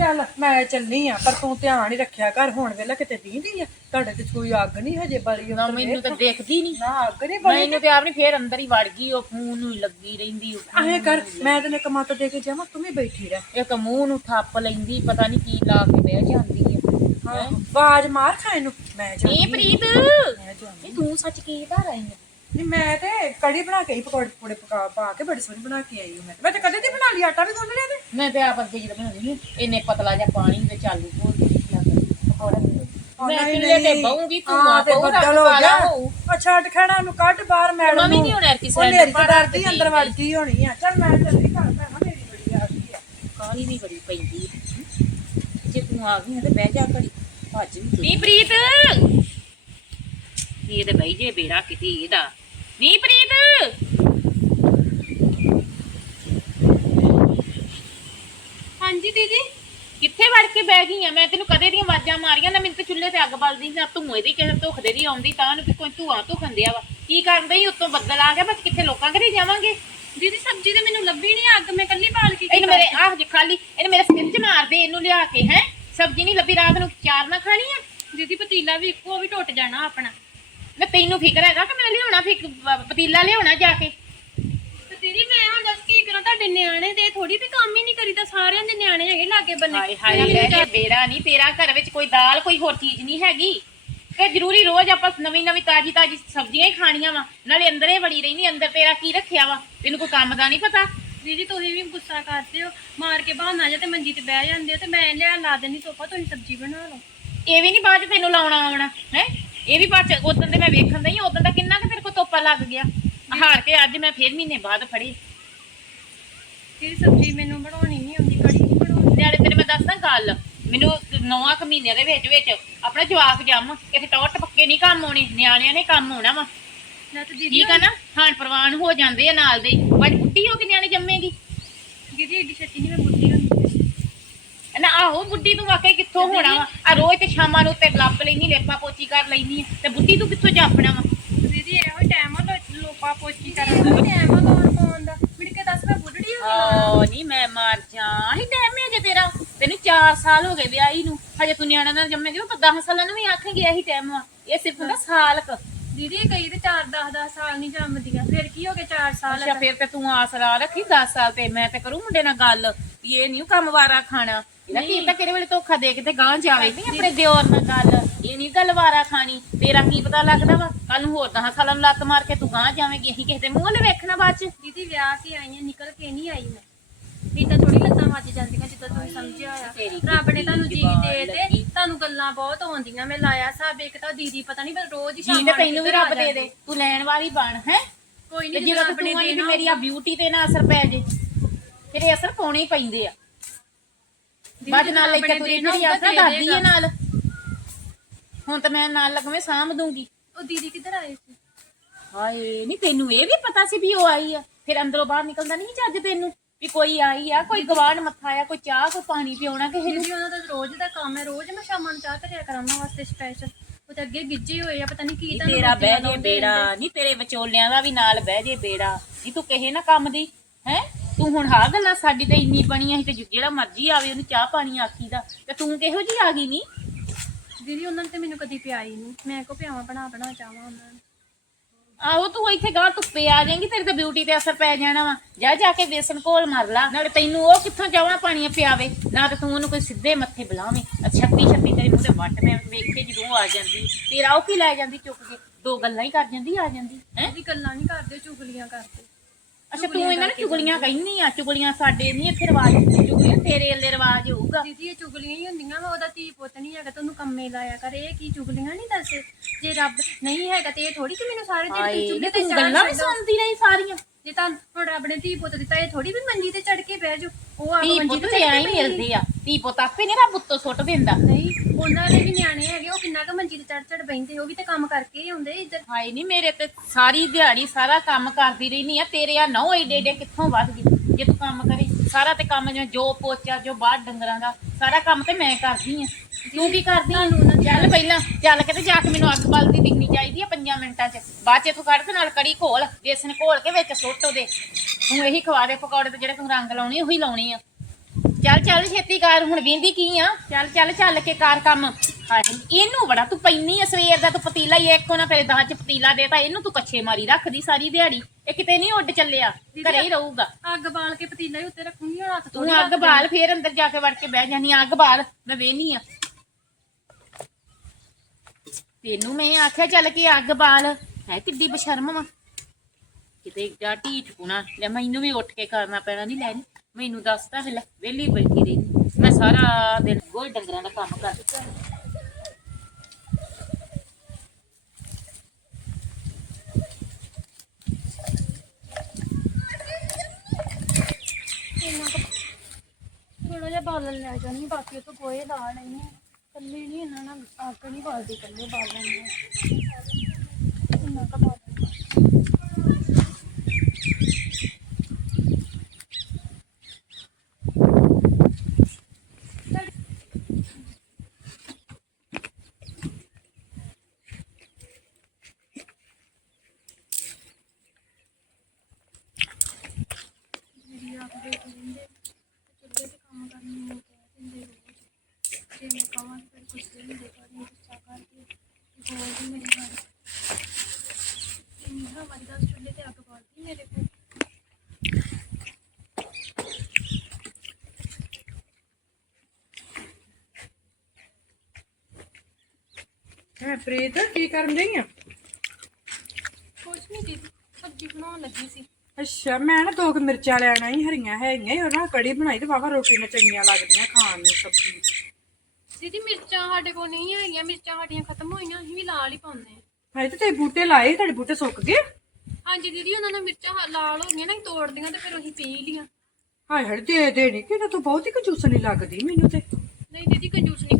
ਚੱਲ ਮੈਂ ਚੱਲਨੀ ਆ ਪਰ ਤੂੰ ਧਿਆਨ ਹੀ ਰੱਖਿਆ ਕਰ ਹੁਣ ਵੇਲਾ ਕਿਤੇ ਦੀਂਦੀ ਆ। ਤੁਹਾਡੇ ਤੇ ਕੋਈ ਅੱਗ ਨਹੀਂ ਹਜੇ ਬਲੀ ਨਾ ਮੈਨੂੰ ਤਾਂ ਦੇਖਦੀ ਨਹੀਂ ਨਾ ਅੱਗ ਨਹੀਂ ਬਲੀ। ਮੈਨੂੰ ਤੇ ਆਪ ਨਹੀਂ ਫੇਰ ਅੰਦਰ ਹੀ ਵੜ ਗਈ ਉਹ ਫੋਨ ਨੂੰ ਹੀ ਲੱਗੀ ਰਹਿੰਦੀ ਐਂ ਕਰ ਮੈਂ ਤੈਨੂੰ ਕਮਾਤਾ ਦੇ ਕੇ ਜਾਵਾਂ ਤੂੰ ਵੀ ਬੈਠੀ ਰਹਿ। ਇੱਕ ਮੂੰਹ ਨੂੰ ਥੱਪ ਲੈਂਦੀ ਪਤਾ ਨਹੀਂ ਕੀ ਲਾ ਕੇ ਬਹਿ ਜਾਂਦੀ ਆ। ਹਾਂ ਆਵਾਜ਼ ਮਾਰ ਖਾ ਇਹਨੂੰ ਮੈਂ ਜਾ ਇਹ ਪ੍ਰੀਤ। ਤੂੰ ਸੱਚ ਕੀ ਧਾਰ ਆ ਨਹੀਂ ਮੈਂ ਤੇ ਕੜੀ ਬਣਾ ਕੇ ਹੀ ਪਕੌੜੇ ਪਕੌੜੇ ਪਕਾ ਪਾ ਕੇ ਬੜੀ ਸੋਹਣੀ ਬਣਾ ਕੇ ਆਈ ਹਾਂ ਮੈਂ। ਮੈਂ ਤੇ ਕਦੇ ਦੀ ਬਣਾ ਲਈ ਆਟਾ ਵੀ ਗੁੰਨ ਲਿਆ ਤੇ। ਮੈਂ ਤੇ ਆਪ ਅੱਗੇ ਜਦੋਂ ਬਣਾਉਂਦੀ ਸੀ ਇੰਨੇ ਪਤਲਾ ਜਿਹਾ ਪਾਣੀ ਵਿੱਚ ਆਲੂ ਭੋਰ ਕੇ ਪਕੌੜਾ। ਮੈਂ ਨਹੀਂ, ਚੁੱਲ੍ਹੇ ਤੇ ਨਹੀਂ। ਬਹੂੰਗੀ ਤੂੰ ਹਾਂ, ਆ ਤੇ ਪਊ ਬੱਦਲ ਹੋ ਗਿਆ। ਹੋਊ। ਅੱਛਾ ਅਟ ਖੜਾ ਨੂੰ ਕੱਢ ਬਾਹਰ ਮੈਡਮ ਮੰਮੀ ਨੂੰ। ਨਹੀਂ ਹੋਣਾ ਕਿਸੇ ਉਹ ਨੇ ਨੇਰੀ ਪਰ ਕਰਦੀ ਅੰਦਰ ਵੜ ਗਈ ਹੋਣੀ ਆ। ਚੱਲ ਮੈਂ ਚੱਲੀ ਘਰ ਭੈਣਾ ਮੇਰੀ ਬੜੀ ਆ ਗਈ ਆ। ਕਾਲੀ ਵੀ ਬੜੀ ਪੈਂਦੀ ਆ। ਜੇ ਤੂੰ ਆ ਗਈ ਨਾ ਤੇ ਬਹਿ ਜਾ ਘੜੀ ਭੱਜ ਵੀ ਨੀ ਪ੍ਰੀਤ। ਇਹ ਤੇ ਬਈ ਜੇ ਬੇੜਾ ਕਿਤੇ ਇਹਦਾ। ਨੀ ਪ੍ਰੀਤ ਹਾਂਜੀ ਦੀਦੀ। ਕਿੱਥੇ ਵੜ ਕੇ ਬਹਿ ਗਈ ਆ? ਮੈਂ ਤੈਨੂੰ ਕਦੇ ਦੀਆਂ ਆਵਾਜ਼ਾਂ ਮਾਰੀਆਂ ਨਾ ਮੈਨੂੰ ਤੇ ਚੁੱਲ੍ਹੇ ਤੇ ਅੱਗ ਬਲਦੀ ਨਾ ਧੂਏ ਦੀ ਕਿਸੇ ਧੁਖਦੇ ਦੀ ਆਉਂਦੀ ਤਾਂ ਨੂੰ ਵੀ ਕੋਈ ਧੂਆਂ ਧੁਖਣ ਦਿਆ ਵਾ। ਕੀ ਕਰਨ ਹੀ ਉੱਤੋਂ ਬੱਦਲ ਆ ਗਿਆ ਬਸ ਕਿੱਥੇ ਲੋਕਾਂ ਘਰੇ ਜਾਵਾਂਗੇ? ਦੀਦੀ ਸਬਜ਼ੀ ਤੇ ਮੈਨੂੰ ਲੱਭੀ ਨਹੀਂ ਅੱਗ ਮੈਂ ਕੱਲੀ ਬਾਲ ਕੇ ਕੀ ਇਹਨੂੰ ਮੇਰੇ ਆਹ ਜੇ ਖਾਲੀ ਇਹਨੂੰ ਮੇਰੇ ਸਿਰ 'ਚ ਮਾਰ ਦੇ ਇਹਨੂੰ ਲਿਆ ਕੇ ਹੈ? ਸਬਜ਼ੀ ਨਹੀਂ ਲੱਭੀ ਰਾਤ ਨੂੰ ਚਾਰ ਨਾ ਖਾਣੀ ਆ। ਦੀਦੀ ਪਤੀਲਾ ਵੀ ਇੱਕੋ ਵੀ ਟੁੱਟ ਜਾਣਾ ਆਪਣਾ। ਮੈਂ ਤੈਨੂੰ ਫਿਕਰ ਹੈਗਾ ਕਿ ਮੈਂ ਲਿਆਉਣਾ ਫਿਕ ਪਤੀਲਾ ਲਿਆਉਣਾ ਜਾ ਕੇ। ਤੇ ਦੀਦੀ ਮੈਂ ਹੁਣ ਦੱਸ ਕੀ ਕਰਾਂ ਤੁਹਾਡੇ ਨਿਆਣੇ ਦੇ ਥੋੜੀ ਵੀ ਕੰਮ ਹੀ ਨਹੀਂ ਕਰੀਦਾ ਸਾਰਿਆਂ ਦੇ ਨਿਆਣੇ ਹੈਗੇ ਲਾਗੇ ਬੰਨੇ। ਹਾਏ ਹਾਏ ਜੇ ਬੇੜਾ ਨਹੀਂ ਤੇਰਾ ਘਰ ਵਿੱਚ ਕੋਈ ਦਾਲ ਕੋਈ ਹੋਰ ਚੀਜ਼ ਨਹੀਂ ਹੈਗੀ। ਕਿ ਜ਼ਰੂਰੀ ਰੋਜ਼ ਆਪਾਂ ਨਵੀਂ ਨਵੀਂ ਤਾਜੀ ਤਾਜੀ ਸਬਜ਼ੀਆਂ ਹੀ ਖਾਣੀਆਂ ਵਾ। ਨਾਲੇ ਅੰਦਰੇ ਵੜੀ ਰਹਿਣੀ ਅੰਦਰ ਤੇਰਾ ਕੀ ਰੱਖਿਆ ਵਾ? ਤੈਨੂੰ ਕੋਈ ਕੰਮ ਦਾ ਨਹੀਂ ਪਤਾ? ਦੀਦੀ ਤੁਸੀਂ ਵੀ ਗੁੱਸਾ ਕਰਦੇ ਹੋ। ਮਾਰ ਕੇ ਬਹਾਨਾ ਜਾਂ ਤੇ ਮੰਜੀ ਤੇ ਬਹਿ ਜਾਂਦੇ ਹੋ ਤੇ ਮੈਂ ਲਿਆ ਲਾ ਦੇਣੀ ਤੋਪਾ ਤੁਸੀਂ ਸਬਜ਼ੀ ਬਣਾ ਲਓ। ਇਹ ਵੀ ਨਹੀਂ ਬਾਅਦ ਤੈਨੂੰ ਲਾਉਣਾ ਆਉਣਾ ਹੈ? ਇਹ ਵੀ ਚ ਉਦੋਂ ਤੇ ਮੈਂ ਵੇਖਣ ਦਈ ਉਦੋਂ ਦਾ ਕਿੰਨਾ ਕਿ ਤੇਰੇ ਕੋਲ ਤੋਪਾ ਲੱਗ ਗਿਆ। ਹਾਰ ਕੇ ਅੱਜ ਮੈਂ ਫੇਰ ਮਹੀਨੇ ਬਾਅਦ ਫੜੀ। ਦੀਦੀ ਸਬਜ਼ੀ ਮੈਨੂੰ ਬਣਾਉਣੀ ਨਹੀਂ ਆਉਂਦੀ ਕੜੀ ਨਹੀਂ ਬਣਾਉਣੀ। ਨਿਆਣੇ ਤੇਰੇ ਮੈਂ ਦੱਸਦਾ ਗੱਲ ਮੈਨੂੰ ਨੌਵਾਂ ਕੁ ਮਹੀਨਿਆਂ ਦੇ ਵਿੱਚ ਵਿੱਚ ਆਪਣਾ ਜਵਾਕ ਜੰਮ ਇੱਥੇ ਨਹੀਂ ਕੰਮ ਆਉਣੇ ਨਿਆਣਿਆਂ ਨੇ ਕੰਮ ਹੋਣਾ ਵਾ। ਨਾ ਤੇ ਦੀਦੀ ਠੀਕ ਆ ਨਾ? ਖਾਣ ਪ੍ਰਵਾਨ ਹੋ ਜਾਂਦੇ ਆ ਨਾਲ ਦੇ ਅੱਜ ਬੁੱਢੀ ਹੋ ਕੇ ਨਿਆਣੇ ਜੰਮੇਗੀ। ਦੀਦੀ ਏਡੀ ਛੇਤੀ ਨਹੀਂ ਮੈਂ ਬੁੱਢੀ ਨਾ ਆਹੋ ਬੁੱਢੀ ਤੂੰ ਵਾਕਈ ਕਿੱਥੋਂ ਹੋਣਾ ਵਾ? ਆ ਰੋਜ਼ ਤੇ ਸ਼ਾਮਾਂ ਨੂੰ ਤੇ ਲੱਪ ਲੈਣੀ ਲੇਪਾ ਪੋਚੀ ਕਰ ਲੈਣੀ ਤੇ ਬੁੱਢੀ ਤੂੰ ਕਿੱਥੋਂ ਜਾਪਣਾ ਵਾ? ਦੀਦੀ ਇਹੋ ਟਾਈਮ ਆ ਲੋ- ਲੋਪਾ ਪੋਚੀ ਕਰਨ ਦਾ। ਟਾਈਮ ਆ ਲੋਨ ਪਾਉਣ ਦਾ। ਮਿੜ ਕੇ ਦੱਸ ਮੈਂ ਬੁੱਢੜੀ ਹੋ ਓ ਨਹੀਂ ਮੈਂ ਮਰ ਜਾ ਹੀ ਟਾਈਮ ਹੈ ਜੇ ਤੇਰਾ। ਤੈਨੂੰ 4 ਸਾਲ ਹੋ ਗਏ ਵਿਆਹੀ ਨੂੰ। ਹਜੇ ਤੂੰ ਨਿਆਣਾ ਨਾਲ ਜੰਮੇਗੀ ਉਹ 10 ਸਾਲਾਂ ਨੂੰ ਵੀ ਆਖੇਂਗੇ ਇਹੀ ਟਾਈਮ ਆ। ਇਹ ਸਿਰਫ ਹੁੰਦਾ ਸਾਲ ਕ। ਦੀਦੀ ਕਈ ਤੇ 4 10 10 ਸਾਲ ਨਹੀਂ ਜੰਮਦੀਆਂ। ਫਿਰ ਕੀ ਹੋ ਗਿਆ 4 ਸਾਲ ਅੱਛਾ ਫਿਰ ਤੇ ਤੂੰ ਆਸ ਲਾ ਰੱਖੀ 10 ਸਾਲ ਤੇ ਮੈਂ ਤੇ ਕਰੂੰ ਮੁੰਡੇ ਨਾਲ ਗੱਲ। ਵੀ ਇਹ ਨਹੀਂ ਕੰਮ ਵਾਰਾ ਖਾਣਾ। ਇਹਦਾ ਕੀ ਤਾਂ ਕਿਹੜੇ ਵੇਲੇ ਧੋਖਾ ਦੇ ਕੇ ਤੇ ਗਾਂ ਜਾਵੇ ਨਹੀਂ ਆਪਣੇ ਦਿਓਰ ਨਾਲ ਗੱਲ। ਇਹ ਨਹੀਂ ਖਾਣੀ। ਤੇਰਾ ਕੀ ਪਤਾ ਲੱਗਦਾ ਵਾ? ਕੱਲ ਨੂੰ ਹੋਰ 10 ਸਾਲਾਂ ਨੂੰ ਲੱਤ ਮਾਰ ਕੇ ਤੂੰ ਗਾਂ ਜਾਵੇਂਗੀ। ਅਸੀਂ ਕਿਸੇ ਦੇ ਮੂੰਹ ਵੱਲ ਵੇਖਣਾ ਬਾਅਦ ਚ। ਦੀਦੀ ਵਿਆਹ ਕੇ ਆਈਆਂ ਨਿਕਲ ਕੇ ਨਹੀਂ ਆਈ ਮੈਂ। ਇਦਾਂ ਥੋੜੀ ਲੱਤਾਂ ਵੱਜ ਜਾਂਦੀਆਂ ਜਿੱਦਾਂ ਤੁਸੀਂ ਸਮਝਿਆ ਤੇਰੀ ਆ ਰੱਬ ਨੇ ਤੁਹਾਨੂੰ ਜੀ ਦੇ ਤੇ। ਤੁਹਾਨੂੰ ਗੱਲਾਂ ਬਹੁਤ ਆਉਂਦੀਆਂ। ਮੈਂ ਲਾਇਆ ਸਾਹਿਬ ਇੱਕ ਤਾਂ ਦੀਦੀ ਪਤਾ ਨਹੀਂ ਰੋਜ਼ ਹੀ ਜੀ ਤੈਨੂੰ ਵੀ ਰੱਬ ਦੇ ਦੇ। ਤੂੰ ਲੈਣ ਵਾਲੀ ਬਣ ਹੈ? ਕੋਈ ਨਹੀਂ ਆਈ ਵੀ ਮੇਰੀ ਆ ਬਿਊਟੀ ਤੇ ਨਾ ਅਸਰ ਪੈ ਜੇ ਤੇਰੇ ਅਸਰ ਪਾਉਣੇ ਹੀ ਪੈਂਦੇ ਆ। ਬਾਅਦ ਨਾਲ ਲੈ ਕੇ ਤੁਰੀ ਜਿਹੜੀ ਅਸਰ ਦਾਦੀ ਹੈ ਨਾਲ। ਹੁਣ ਤਾਂ ਮੈਂ ਨਾਲ ਲੱਗਵੇਂ ਸਾਂਭ ਦੂੰਗੀ। ਉਹ ਦੀਦੀ ਕਿੱਧਰ ਆਏ ਸੀ? ਹਾਏ ਨਹੀਂ ਤੈਨੂੰ ਇਹ ਵੀ ਪਤਾ ਸੀ ਵੀ ਉਹ ਆਈ ਆ। ਫਿਰ ਅੰਦਰੋਂ ਬਾਹਰ ਨਿਕਲਦਾ ਨਹੀਂ ਚੱਜ ਤੈਨੂੰ ਵੀ ਕੋਈ ਆਈ ਆ ਕੋਈ ਗਵਾਂਢ ਮੱਥਾ ਆ ਕੋਈ ਚਾਹ ਕੋਈ ਪਾਣੀ ਪਿਉਣਾ ਕਿਸੇ ਨੂੰ। ਦੀਦੀ ਉਹਨਾਂ ਦਾ ਰੋਜ਼ ਦਾ ਕੰਮ ਹੈ ਰੋਜ਼ ਮੈਂ ਸ਼ਾਮਾਂ ਨੂੰ ਚਾਹ ਧਰਿਆ ਕਰਾਂ ਉਹਨਾਂ ਵਾਸਤੇ ਸਪੈਸ਼ਲ ਉਹ ਤਾਂ ਅੱਗੇ ਗਿੱਜੇ ਹੋਏ ਆ ਪਤਾ ਨਹੀਂ ਕੀ ਨੀ ਤੁਹਾਨੂੰ ਤੇਰਾ ਬਹਿ ਜੇ ਬੇੜਾ ਨਹੀਂ ਤੇਰੇ ਵਿਚੋਲਿਆਂ ਦਾ ਵੀ ਨਾਲ ਬਹਿ ਜੇ ਬੇੜਾ। ਨਹੀਂ ਤੂੰ ਕਹੇ ਨਾ ਕੰਮ ਦੀ ਹੈ? ਤੂੰ ਹੁਣ ਹਾਂ ਗੱਲਾਂ ਸਾਡੀ ਤੇ ਇੰਨੀ ਬਣੀ ਅਸੀਂ ਤੇ ਜਿਹੜਾ ਮਰਜ਼ੀ ਆਵੇ ਉਹਨੂੰ ਚਾਹ ਪਾਣੀ ਆਖੀਦਾ ਤੇ ਤੂੰ ਕਿਹੋ ਜੀ ਆ ਗਈ ਨਹੀਂ ਦੀਦੀ ਉਹਨਾਂ ਨੇ ਤੇ ਮੈਨੂੰ ਕਦੀ ਪਿਆਈ ਨਹੀਂ ਮੈਂ ਕੋ ਪਿਆਵਾਂ ਬਣਾ ਬਣਾ ਚਾਹਾਂ ਉਹਨਾਂ ਨੂੰ। ਆਹੋ ਤੂੰ ਇੱਥੇ ਗਾਂ ਧੁੱਪੇ ਆ ਜਾਏਂਗੀ ਤੇਰੇ ਤੇ ਬਿਊਟੀ ਤੇ ਅਸਰ ਪੈ ਜਾਣਾ ਵਾ। ਜਾ ਜਾ ਕੇ ਵੇਸਣ ਘੋਲ ਮਾਰ ਲਾ ਨਾਲੇ ਤੈਨੂੰ ਉਹ ਕਿੱਥੋਂ ਜਾਵਾਂ ਪਾਣੀ ਪਿਆਵੇ? ਨਾ ਤੇ ਤੂੰ ਉਹਨੂੰ ਕੋਈ ਸਿੱਧੇ ਮੱਥੇ ਬੁਲਾਵੇਂ। ਛੱਪੀ ਛੱਪੀ ਤੇਰੇ ਮੂੰਹ ਤੇ ਵੱਟ ਮੈਂ ਵੇਖੇ ਜਦੋਂ ਉਹ ਆ ਜਾਂਦੀ। ਤੇਰਾ ਉਹ ਕੀ ਲੈ ਜਾਂਦੀ ਚੁੱਕ ਕੇ? ਦੋ ਗੱਲਾਂ ਹੀ ਕਰ ਜਾਂਦੀ ਆ ਜਾਂਦੀ। ਹੈ? ਇਹਦੀ ਗੱਲਾਂ ਨਹੀਂ ਕਰਦੇ ਚੁਗਲੀਆਂ ਕਰਦੇ। ਅੱਛਾ ਤੂੰ ਇਹਨਾਂ ਨੂੰ ਚੁਗਲੀਆਂ ਕਹਿੰਦੀ ਆ ਚੁਗਲੀਆਂ ਸਾਡੇ ਨਹੀਂ ਇੱਥੇ ਰਿਵਾਜ ਚੁਗਲੀਆਂ ਤੇਰੇ ਅੱਲੇ ਰਿਵਾਜ ਹੋਊਗਾ। ਦੀਦੀ ਇਹ ਚੁਗਲੀਆਂ ਹੀ ਹੁੰਦੀਆਂ ਵਾ ਉਹਦਾ ਧੀ ਪੁੱਤ ਨਹੀਂ ਹੈਗਾ ਤੈਨੂੰ ਕੰਮੇ ਲਾਇਆ ਕਰ ਇਹ ਕੀ ਚੁਗਲੀਆਂ ਨਹੀਂ ਦੱਸੇ? ਜੇ ਰੱਬ ਨਹੀਂ ਹੈਗਾ ਤੇ ਇਹ ਥੋੜੀ ਕਿ ਮੈਨੂੰ ਸਾਰੇ ਦਿਨ ਚੁਗਲੀ ਤੇ ਤੂੰ ਗੱਲਾਂ ਵੀ। ਸੁਣਦੀ ਰਹੀ ਸਾਰੀਆਂ। ਜੇ ਤਾਂ ਹੁਣ ਰੱਬ ਨੇ ਧੀ ਪੁੱਤ ਦਿੱਤਾ ਇਹ ਥੋੜੀ ਵੀ ਮੰਜੀ ਤੇ ਚੜ ਕੇ ਬਹਿ ਜਾ ਉਹ ਆਪ ਧੀ ਮੰਜੀ ਪੁੱਤ ਤੇ ਐਂ ਹੀ ਮਿਲਦੇ ਆ। ਧੀ ਪੁੱਤ ਆਪੇ ਨੀ ਰੱਬ ਉੱਤੋਂ ਸੁੱਟ ਦਿੰਦਾ। ਨਹੀਂ। ਉਹਨਾਂ ਦੇ ਵੀ ਨਿਆਣੇ ਹੈਗੇ ਉਹ ਕਿੰਨਾ ਕੁ ਮੰਜੀ ਤੇ ਚੜ ਚੜ ਬੈਂਦੇ ਉਹ ਵੀ ਤੇ ਕੰਮ ਕਰਕੇ ਹੀ ਆਉਂਦੇ ਇੱਧਰ। ਹਾਏ ਨਹੀਂ ਮੇਰੇ ਤੇ ਸਾਰੀ ਦਿਹਾੜੀ ਸਾਰਾ ਕੰਮ ਕਰਦੀ ਰਹਿਨੀ ਆ ਤੇਰੇ ਆ ਨੌ ਏਡੇ ਏਡੇ ਕਿੱਥੋਂ ਵੱਧ ਗਈ ਜੇ ਤੂੰ ਕੰਮ ਕਰੇ ਸਾਰਾ ਤੇ ਕੰਮ ਜਿਵੇਂ ਜੋ ਪੋਚਾ ਜੋ ਬਾਹਰ ਡੰਗਰਾਂ ਦਾ ਸਾਰਾ ਕੰਮ ਤੇ ਮੈਂ ਕਰਦੀ ਆ। ਤੂੰ ਕੀ ਕਰਦੀ ਆ? ਚੱਲ ਪਹਿਲਾਂ ਚੱਲ ਕੇ ਤੇ ਜਾ ਕੇ ਮੈਨੂੰ ਅੱਗ ਬਲਦੀ ਦਿਖਣੀ ਚਾਹੀਦੀ ਆ ਪੰਜਾਂ ਮਿੰਟਾਂ 'ਚ। ਬਾਅਦ 'ਚ ਤੂੰ ਕੱਢ ਤੇ ਨਾਲ ਕੜੀ ਘੋਲ ਬੇਸਨ ਘੋਲ ਕੇ ਵਿੱਚ ਸੁੱਟ ਉਹਦੇ। ਤੂੰ ਇਹੀ ਖਵਾ ਦੇ ਪਕੌੜੇ ਤੇ ਜਿਹੜੇ ਤੂੰ ਰੰਗ ਲਾਉਣੇ ਉਹੀ ਲਾਉਣੇ ਆ। ਚੱਲ ਚੱਲ ਛੇਤੀ ਕਰ ਹੁਣ ਵੀਂਦੀ ਕੀ ਆ? ਚੱਲ ਚੱਲ ਚੱਲ ਕੇ ਕਰ ਕੰਮ। ਹਾਏ ਇਹਨੂੰ ਬੜਾ ਤੂੰ ਪੈਣੀ ਆ ਸਵੇਰ ਦਾ ਤੂੰ ਪਤੀਲਾ ਹੀ ਇੱਕੋ ਨਾ ਤੇਰੇ ਦਾਜ ਚ ਪਤੀਲਾ ਦੇਤਾ ਇਹਨੂੰ ਤੂੰ ਕੱਛੇ ਮਾਰੀ ਰੱਖਦੀ ਸਾਰੀ ਦਿਹਾੜੀ। ਇਹ ਕਿਤੇ ਨਹੀਂ ਉੱਡ ਚੱਲਿਆ ਘਰੇ ਹੀ ਰਹੂਗਾ। ਅੱਗ ਬਾਲ ਕੇ ਪਤੀਲਾ ਹੀ ਉੱਤੇ ਰੱਖੂੰਗੀ ਹੁਣ ਹੱਥ ਤੂੰ ਥੋੜ੍ਹੀ ਅੱਗ ਬਾਲ ਫੇਰ ਅੰਦਰ ਜਾ ਕੇ ਵੜ ਕੇ ਬਹਿ ਜਾਨੀ ਅੱਗ ਬਾਲ ਮੈਂ ਵੇਹਨੀ ਆ। ਤੈਨੂੰ ਮੈਂ ਆਖਿਆ ਚੱਲ ਕੇ ਅੱਗ ਬਾਲ। ਹੈ ਕਿੱਡੀ ਬਸ਼ਰਮ ਵਾ ਕਿਤੇ ਜਾ ਢੀਠ ਪੁਣਾ ਲੈ ਮੈਨੂੰ ਵੀ ਉੱਠ ਕੇ ਕਰਨਾ ਪੈਣਾ ਨਹੀਂ ਲੈਣੀ ਮੈਨੂੰ ਦੱਸਦਾ ਹਲੇ ਵਿਹਲੀ ਬੈਠੀ ਰਹੀ। ਮੈਂ ਸਾਰਾ ਦਿਨ ਗੋਲ ਡੰਗਰਾਂ ਦਾ ਕੰਮ ਕਰਦੀ ਥੋੜਾ ਜਿਹਾ ਬਾਲਣ ਲੈ ਜਾਣੀ ਬਾਕੀ ਉਹ ਤੋਂ ਗੋਏ ਲਾ ਲੈਣੇ ਕੱਲੇ ਨਹੀਂ। ਇਹਨਾਂ ਨਾਲ ਅੱਗ ਨਹੀਂ ਬਾਲਦੀ ਕੱਲੇ ਬਾਲਣ ਨੇ। ਇੰਨਾ ਕੁ ਬਾਲਣ ਮੇਰੀ ਆਪ ਦੇ ਰਹਿੰਦੇ ਚੁੱਲ੍ਹੇ ਤੇ ਕੰਮ ਕਰਨ ਨੂੰ ਕਹਿ ਦਿੰਦੇ ਰੋਜ਼ ਜੇ ਮੈਂ ਕਹਾਂ ਫਿਰ ਕੁਝ ਨਹੀਂ ਦੇਖਾ ਨਹੀਂ ਗੁੱਸਾ ਕਰਕੇ ਬੋਲਦੀ ਮੇਰੀ ਗੱਲ ਇੰਨੀ ਹਮਾਰੀ ਦਾ ਚੁੱਲ੍ਹੇ ਤੇ ਅੱਗ ਬਾਲਦੀ ਮੇਰੇ ਕੋਲ ਹੈ ਪ੍ਰੀਤ ਕੀ ਕਰਨ ਰਹੀ ਆ? ਕੁਛ ਨਹੀਂ ਦੀਦੀ ਸਬਜ਼ੀ ਬਣਾਉਣ ਲੱਗੀ ਸੀ। ਅੱਛਾ ਮੈਂ ਨਾ ਦੋ ਕੁ ਮਿਰਚਾਂ ਲੈਣ ਆਈ ਹਰੀਆਂ ਹੈਗੀਆਂ ਸੀ, ਉਹ ਨਾ ਕੜੀ ਬਣਾਈ ਤੇ ਵਾਵਾ ਰੋਟੀ ਨਾਲ ਚੰਗੀਆਂ ਲੱਗਦੀਆਂ ਖਾਣ ਨੂੰ ਸਬਜ਼ੀ। ਦੀਦੀ ਮਿਰਚਾਂ ਸਾਡੇ ਕੋਲ ਨਹੀਂ ਹੈਗੀਆਂ ਮਿਰਚਾਂ ਸਾਡੀਆਂ ਖਤਮ ਹੋਈਆਂ ਅਸੀਂ ਵੀ ਲਾਲ ਹੀ ਪਾਉਂਦੇ ਹਾਂ। ਹਾਏ ਤੇ ਤੇਰੇ ਬੂਟੇ ਲਾਏ ਤੁਹਾਡੇ ਬੂਟੇ ਸੁੱਕ ਗਏ? ਹਾਂਜੀ ਦੀਦੀ ਉਹਨਾਂ ਨਾਲ ਮਿਰਚਾਂ ਹ- ਲਾਲ ਹੋ ਗਈਆਂ ਨਾ ਅਸੀਂ ਤੋੜਦੀਆਂ ਤੇ ਫਿਰ ਅਸੀਂ ਪੀ ਲੀਆਂ ਹਾਏ ਹਾਏ ਦੇ ਦੇ ਨਹੀਂ ਕਿ ਤੂੰ ਬਹੁਤ ਹੀ ਕੰਜੂਸਣੀ ਲੱਗਦੀ ਮੈਨੂੰ ਤੇ। ਨਹੀਂ ਦੀਦੀ ਕੰਜੂਸ ਨਹੀਂ ਕੰਜੂਸ ਨਹੀਂ ਹੈ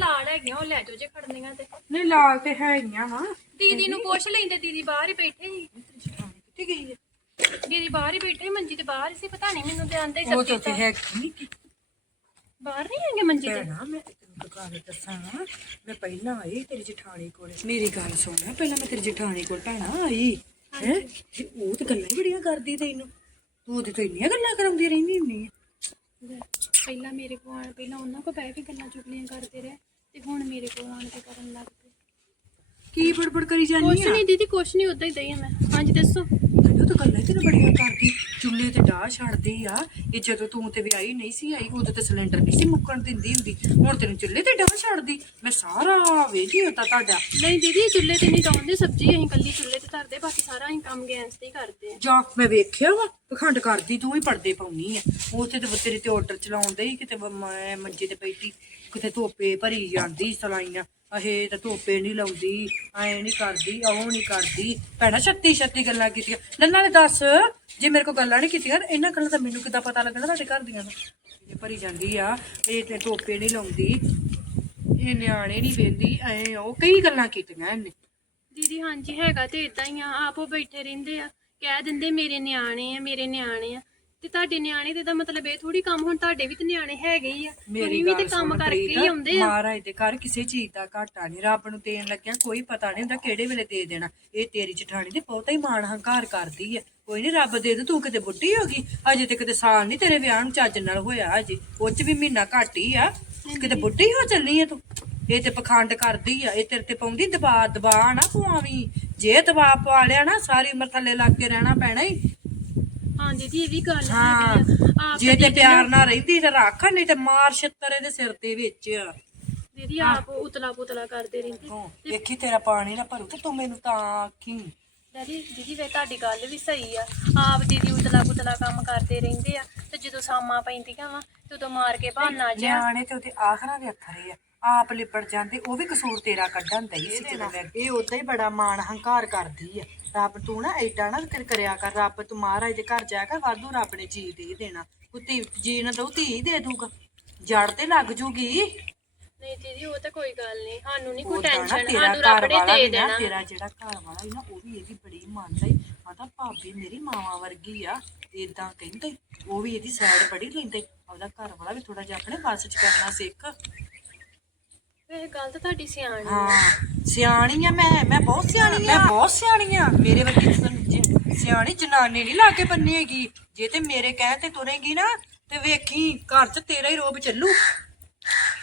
ਲਾਲ ਹੈਗੀਆਂ ਉਹ ਲੈ ਜਾਓ ਜੇ ਖੜਨੀਆਂ ਤੇ। ਨਹੀਂ ਲਾਲ ਤੇ ਹੈਗੀਆਂ ਵਾ ਦੀਦੀ ਨੂੰ ਪੁੱਛ ਲੈਂਦੇ ਦੀਦੀ ਬਾਹਰ ਹੀ ਬੈਠੇ ਸੀ। ਕਿੱਥੇ ਗਈ ਹੈ ਦੀਦੀ ਬਾਹਰ ਹੀ ਬੈਠੇ ਮੰਜੀ ਤੇ ਬਾਹਰ ਹੀ ਸੀ ਪਤਾ ਨਹੀਂ ਮੈਨੂੰ ਤੇ ਆਂਦੇ ਹੀ ਉਹ ਸਬਜ਼ੀ ਤਾਂ ਹੈ ਨਹੀਂ ਬਾਹਰ ਨਹੀਂ ਹੈਗੇ ਮੰਜੀ ਤੇ? ਭੈਣਾ ਮੈਂ ਤੈਨੂੰ ਦੁਕਾਨ ਦੱਸਾਂ ਮੈਂ ਪਹਿਲਾਂ ਆਈ ਤੇਰੀ ਜਠਾਣੀ ਕੋਲ। ਮੇਰੀ ਗੱਲ ਸੁਣ ਪਹਿਲਾਂ ਮੈਂ ਤੇਰੀ ਜਠਾਣੀ ਕੋਲ ਭੈਣਾ ਆਈ ਹੈ? ਉਹ ਤਾਂ ਗੱਲਾਂ ਹੀ ਬੜੀਆਂ ਕਰਦੀ ਤੈਨੂੰ। ਤੂੰ ਉਹਦੇ ਤੋਂ ਇੰਨੀਆਂ ਗੱਲਾਂ ਕਰਾਉਂਦੀ ਰਹਿੰਦੀ ਹੁੰਦੀ ਹੈ ਪਹਿਲਾਂ ਮੇਰੇ ਕੋਲ ਪਹਿਲਾਂ ਉਹਨਾਂ ਕੋਲ ਬਹਿ ਕੇ ਗੱਲਾਂ ਚੁਗਲੀਆਂ ਕਰਦੇ ਰਹੇ। ਤੇ ਹੁਣ ਮੇਰੇ ਕੋਲ ਆਣ ਕੇ ਕਰਨ ਲੱਗ ਪਏ। ਕੀ ਬੜਬੜ ਕਰੀ ਜਾਂਦੀ ਕੁਛ ਆ ਨਹੀਂ ਦੀਦੀ ਕੁਛ ਨਹੀਂ ਉਦਾਂ ਹੀ ਦਈ ਆ ਮੈਂ। ਹਾਂਜੀ ਦੱਸੋ। ਤੈਨੂੰ ਤਾਂ ਗੱਲਾਂ ਹੀ ਤੈਨੂੰ ਬੜੀਆਂ ਕਰਦੀ। ਡਾਹ ਛੱਡਦੀ ਆ ਇਹ ਜਦੋਂ ਤੂੰ ਤੇ ਵਿਆਹੀ ਨਹੀਂ ਸੀ ਆਈ ਉਦੋਂ ਤੇ ਸਿਲੰਡਰ ਨਹੀਂ ਸੀ ਮੁੱਕਣ ਦਿੰਦੀ ਹੁੰਦੀ। ਹੁਣ ਤੈਨੂੰ ਚੁੱਲ੍ਹੇ ਤੇ ਡਾਹ ਛੱਡਦੀ। ਮੈਂ ਸਾਰਾ ਵੇਖੀ ਹੁੰਦਾ ਤੁਹਾਡਾ। ਨਹੀਂ ਦੀਦੀ ਚੁੱਲ੍ਹੇ ਤੇ ਨਹੀਂ ਲਾਉਂਦੇ ਸਬਜ਼ੀ ਅਸੀਂ ਕੱਲੀ ਚੁੱਲ੍ਹੇ ਤੇ ਧਰਦੇ ਬਾਕੀ ਸਾਰਾ ਅਸੀਂ ਕੰਮ ਗੈਸ ਤੇ ਹੀ ਕਰਦੇ ਆ। ਜਾ ਮੈਂ ਵੇਖਿਆ ਵਾ ਪਖੰਡ ਕਰਦੀ ਤੂੰ ਹੀ ਪਰਦੇ ਪਾਉਣੀ ਆ। ਉੱਥੇ ਤੇ ਤੇਰੇ ਤੇ ਆਰਡਰ ਚਲਾਉਂਦੇ ਹੀ ਕਿਤੇ ਮੈਂ ਮੰਜੇ ਤੇ ਬੈਠੀ ਕਿਤੇ ਧੋਪੇ ਭਰੀ ਜਾਂਦੀ ਸਲਾਈਆਂ। ਅਹੇ ਤਾਂ ਧੋਪੇ ਨਹੀਂ ਲਾਉਂਦੀ, ਐ ਨਹੀਂ ਕਰਦੀ, ਉਹ ਨਹੀਂ ਕਰਦੀ। ਭੈਣਾ, ਛੱਤੀ ਛੱਤੀ ਗੱਲਾਂ ਕੀਤੀਆਂ। ਨਾ ਨਾਲੇ ਦੱਸ, ਜੇ ਮੇਰੇ ਕੋਲ ਗੱਲਾਂ ਨਹੀਂ ਕੀਤੀਆਂ ਇਹਨਾਂ ਗੱਲਾਂ ਦਾ ਮੈਨੂੰ ਕਿੱਦਾਂ ਪਤਾ ਲੱਗਣਾ ਤੁਹਾਡੇ ਘਰ ਦੀਆਂ ਨੂੰ? ਇਹ ਭਰੀ ਜਾਂਦੀ ਆ, ਇਹ ਤੇ ਧੋਪੇ ਨਹੀਂ ਲਾਉਂਦੀ, ਇਹ ਨਿਆਣੇ ਨਹੀਂ ਵੇਂਦੀ, ਐ ਉਹ ਕਈ ਗੱਲਾਂ ਕੀਤੀਆਂ ਇਹਨੇ। ਦੀਦੀ, ਹਾਂਜੀ, ਹੈਗਾ ਤੇ ਇਦਾਂ ਹੀ ਆ, ਆਪੋ ਬੈਠੇ ਰਹਿੰਦੇ ਆ। ਕਹਿ ਦਿੰਦੇ ਮੇਰੇ ਨਿਆਣੇ ਆ, ਮੇਰੇ ਨਿਆਣੇ ਆ। ਤੇ ਤੁਹਾਡੇ ਨਿਆਣੇ ਤੇ ਦਾ ਮਤਲਬ ਇਹ ਥੋੜੀ ਕੰਮ ਹੁਣ ਤੁਹਾਡੇ ਵੀ ਤੇ ਨਿਆਣੇ ਹੈਗੇ ਹੀ ਆ। ਤੁਸੀਂ ਵੀ ਤੇ ਕੰਮ ਕਰਕੇ ਹੀ ਆਉਂਦੇ ਆ। ਮਹਾਰਾਜ ਦੇ ਘਰ ਕਿਸੇ ਚੀਜ਼ ਦਾ ਘਾਟਾ ਨਹੀਂ ਰੱਬ ਨੂੰ ਦੇਣ ਲੱਗਿਆ ਕੋਈ ਪਤਾ ਨਹੀਂ ਹੁੰਦਾ ਕਿਹੜੇ ਵੇਲੇ ਦੇ ਦੇਣਾ। ਇਹ ਤੇਰੀ ਜਠਾਣੀ ਤੇ ਬਹੁਤਾ ਹੀ ਮਾਣ ਹੰਕਾਰ ਕਰਦੀ ਹੈ ਕੋਈ ਨਹੀਂ ਰੱਬ ਦੇ ਦੇ ਤੂੰ ਕਿਤੇ ਬੁੱਢੀ ਹੋ ਗਈ। ਅਜੇ ਤੇ ਕਿਤੇ ਸਾਲ ਨਹੀਂ ਤੇਰੇ ਵਿਆਹ ਨੂੰ ਚੱਜ ਨਾਲ ਹੋਇਆ ਅਜੇ ਉਹ ਚ ਵੀ ਮਹੀਨਾ ਘੱਟ ਹੀ ਆ। ਕਿਤੇ ਬੁੱਢੀ ਹੋ ਚੱਲੀ ਆ ਤੂੰ। ਇਹ ਤੇ ਪਖੰਡ ਕਰਦੀ ਆ। ਇਹ ਤੇਰੇ ਤੇ ਪਾਉਂਦੀ ਦਬਾ ਦਬਾ ਨਾ ਪਵਾਵੀਂ ਜੇ ਦਬਾ ਪਵਾ ਲਿਆ ਨਾ ਸਾਰੀ ਉਮਰ ਥੱਲੇ ਲੱਗ ਕੇ ਰਹਿਣਾ ਪੈਣਾ ਹੀ ਹਾਂ ਦੀਦੀ ਇਹ ਵੀ ਗੱਲ ਹਾਂ ਹੈਗੀ ਆ। ਆਪ ਜੇ ਤੇ ਪਿਆਰ ਨਾਲ ਰਹਿੰਦੀ ਤੇ ਰੱਖ ਨਹੀਂ ਤੇ ਮਾਰ ਛਿੱਤਰ ਇਹਦੇ ਸਿਰ ਦੇ ਵਿੱਚ ਦੀਦੀ ਆਪ ਉਤਲਾ ਪੁਤਲਾ ਕਰਦੇ ਰਹਿੰਦੇ। ਤੂੰ ਵੇਖੀ ਤੇਰਾ ਪਾਣੀ ਨਾ ਭਰੂ ਤੇ ਤੂੰ ਮੈਨੂੰ ਤਾਂ ਆਖੀ। ਡੈਡੀ ਦੀਦੀ ਵੇ ਤੁਹਾਡੀ ਗੱਲ ਵੀ ਸਹੀ ਆ। ਆਪ ਦੀਦੀ ਉਤਲਾ ਪੁਤਲਾ ਕੰਮ ਕਰਦੇ ਰਹਿੰਦੇ ਆ। ਤੇ ਜਦੋਂ ਸਾਮਾਂ ਪੈਂਦੀਆਂ ਵਾ ਤੇ ਉਦੋਂ ਮਾਰ ਕੇ ਬਹਾਨਾ ਜਿਹਾ। ਨਿਆਣੇ ਤੇ ਉਹਦੇ ਆਖਰਾਂ ਦੇ ਅੱਖਰੇ ਆ। ਆਪ ਲਿਪੜ ਜਾਂਦੇ ਉਹ ਵੀ ਕਸੂਰ ਤੇਰਾ ਕੱਢਣ ਦਈ ਸੀ ਜਦੋਂ ਮੈਂ ਇਹ ਉਦਾਂ ਹੀ ਬੜਾ ਮਾਣ ਹੰਕਾਰ ਕਰਦੀ ਆ। ਰੱਬ ਤੂੰ ਨਾ ਐਡਾ ਨਾ ਕਰ ਕਰਿਆ ਕਰ ਰੱਬ ਤੂੰ ਮਹਾਰਾਜ ਦੇ ਘਰ ਜਾ ਕੇ ਵਾਧੂ ਰੱਬ ਨੇ ਜੀ ਦੇ ਦੇਣਾ। ਕੁੱਤੀ ਜੀ ਨਾ ਦਊ ਧੀ ਦੇ ਦੂਗਾ ਜੜ ਤੇ ਲੱਗ ਜੂਗੀ। ਨਹੀਂ ਦੀਦੀ ਉਹ ਤਾਂ ਕੋਈ ਗੱਲ ਨਹੀਂ ਸਾਨੂੰ ਨਹੀਂ ਕੋਈ ਟੈਨਸ਼ਨ ਸਾਨੂੰ ਰੱਬ ਨੇ ਦੇ ਦੇਣਾ। ਤੇਰਾ ਜਿਹੜਾ ਘਰ ਵਾਲਾ ਨਾ ਉਹ ਵੀ ਇਹਦੀ ਬੜੀ ਮੰਨਦਾ ਈ ਆਂਦਾ ਭਾਬੀ ਮੇਰੀ ਮਾਵਾ ਵਰਗੀ ਆ ਇਦਾਂ ਕਹਿੰਦੇ ਉਹ ਵੀ ਇਹਦੀ ਸਾਈਡ ਬੜੀ ਲੈਂਦੇ। ਉਹਦਾ ਘਰ ਵਾਲਾ ਵੀ ਥੋੜਾ ਜਿਹਾ ਆਪਣੇ ਵੱਸ ਚ ਕਰਨਾ ਸਿੱਖ। ਇਹ ਗੱਲ ਤਾਂ ਤੁਹਾਡੀ ਸਿਆਣੀ ਆ। ਹਾਂ ਸਿਆਣੀ ਆ ਮੈਂ ਮੈਂ ਬਹੁਤ ਸਿਆਣੀ ਆ। ਮੈਂ ਬਹੁਤ ਸਿਆਣੀ ਆ। ਮੇਰੇ ਵਰਗੀ ਸਿਆਣੀ ਜਨਾਨੀ ਨਹੀਂ ਲਾ ਕੇ ਬੰਨੀ ਹੈਗੀ। ਜੇ ਤੇ ਮੇਰੇ ਕਹਿਣ ਤੇ ਤੁਰੇਗੀ ਨਾ ਤੇ ਵੇਖੀ ਘਰ 'ਚ ਤੇਰਾ ਹੀ ਰੋਬ ਚੱਲੂ।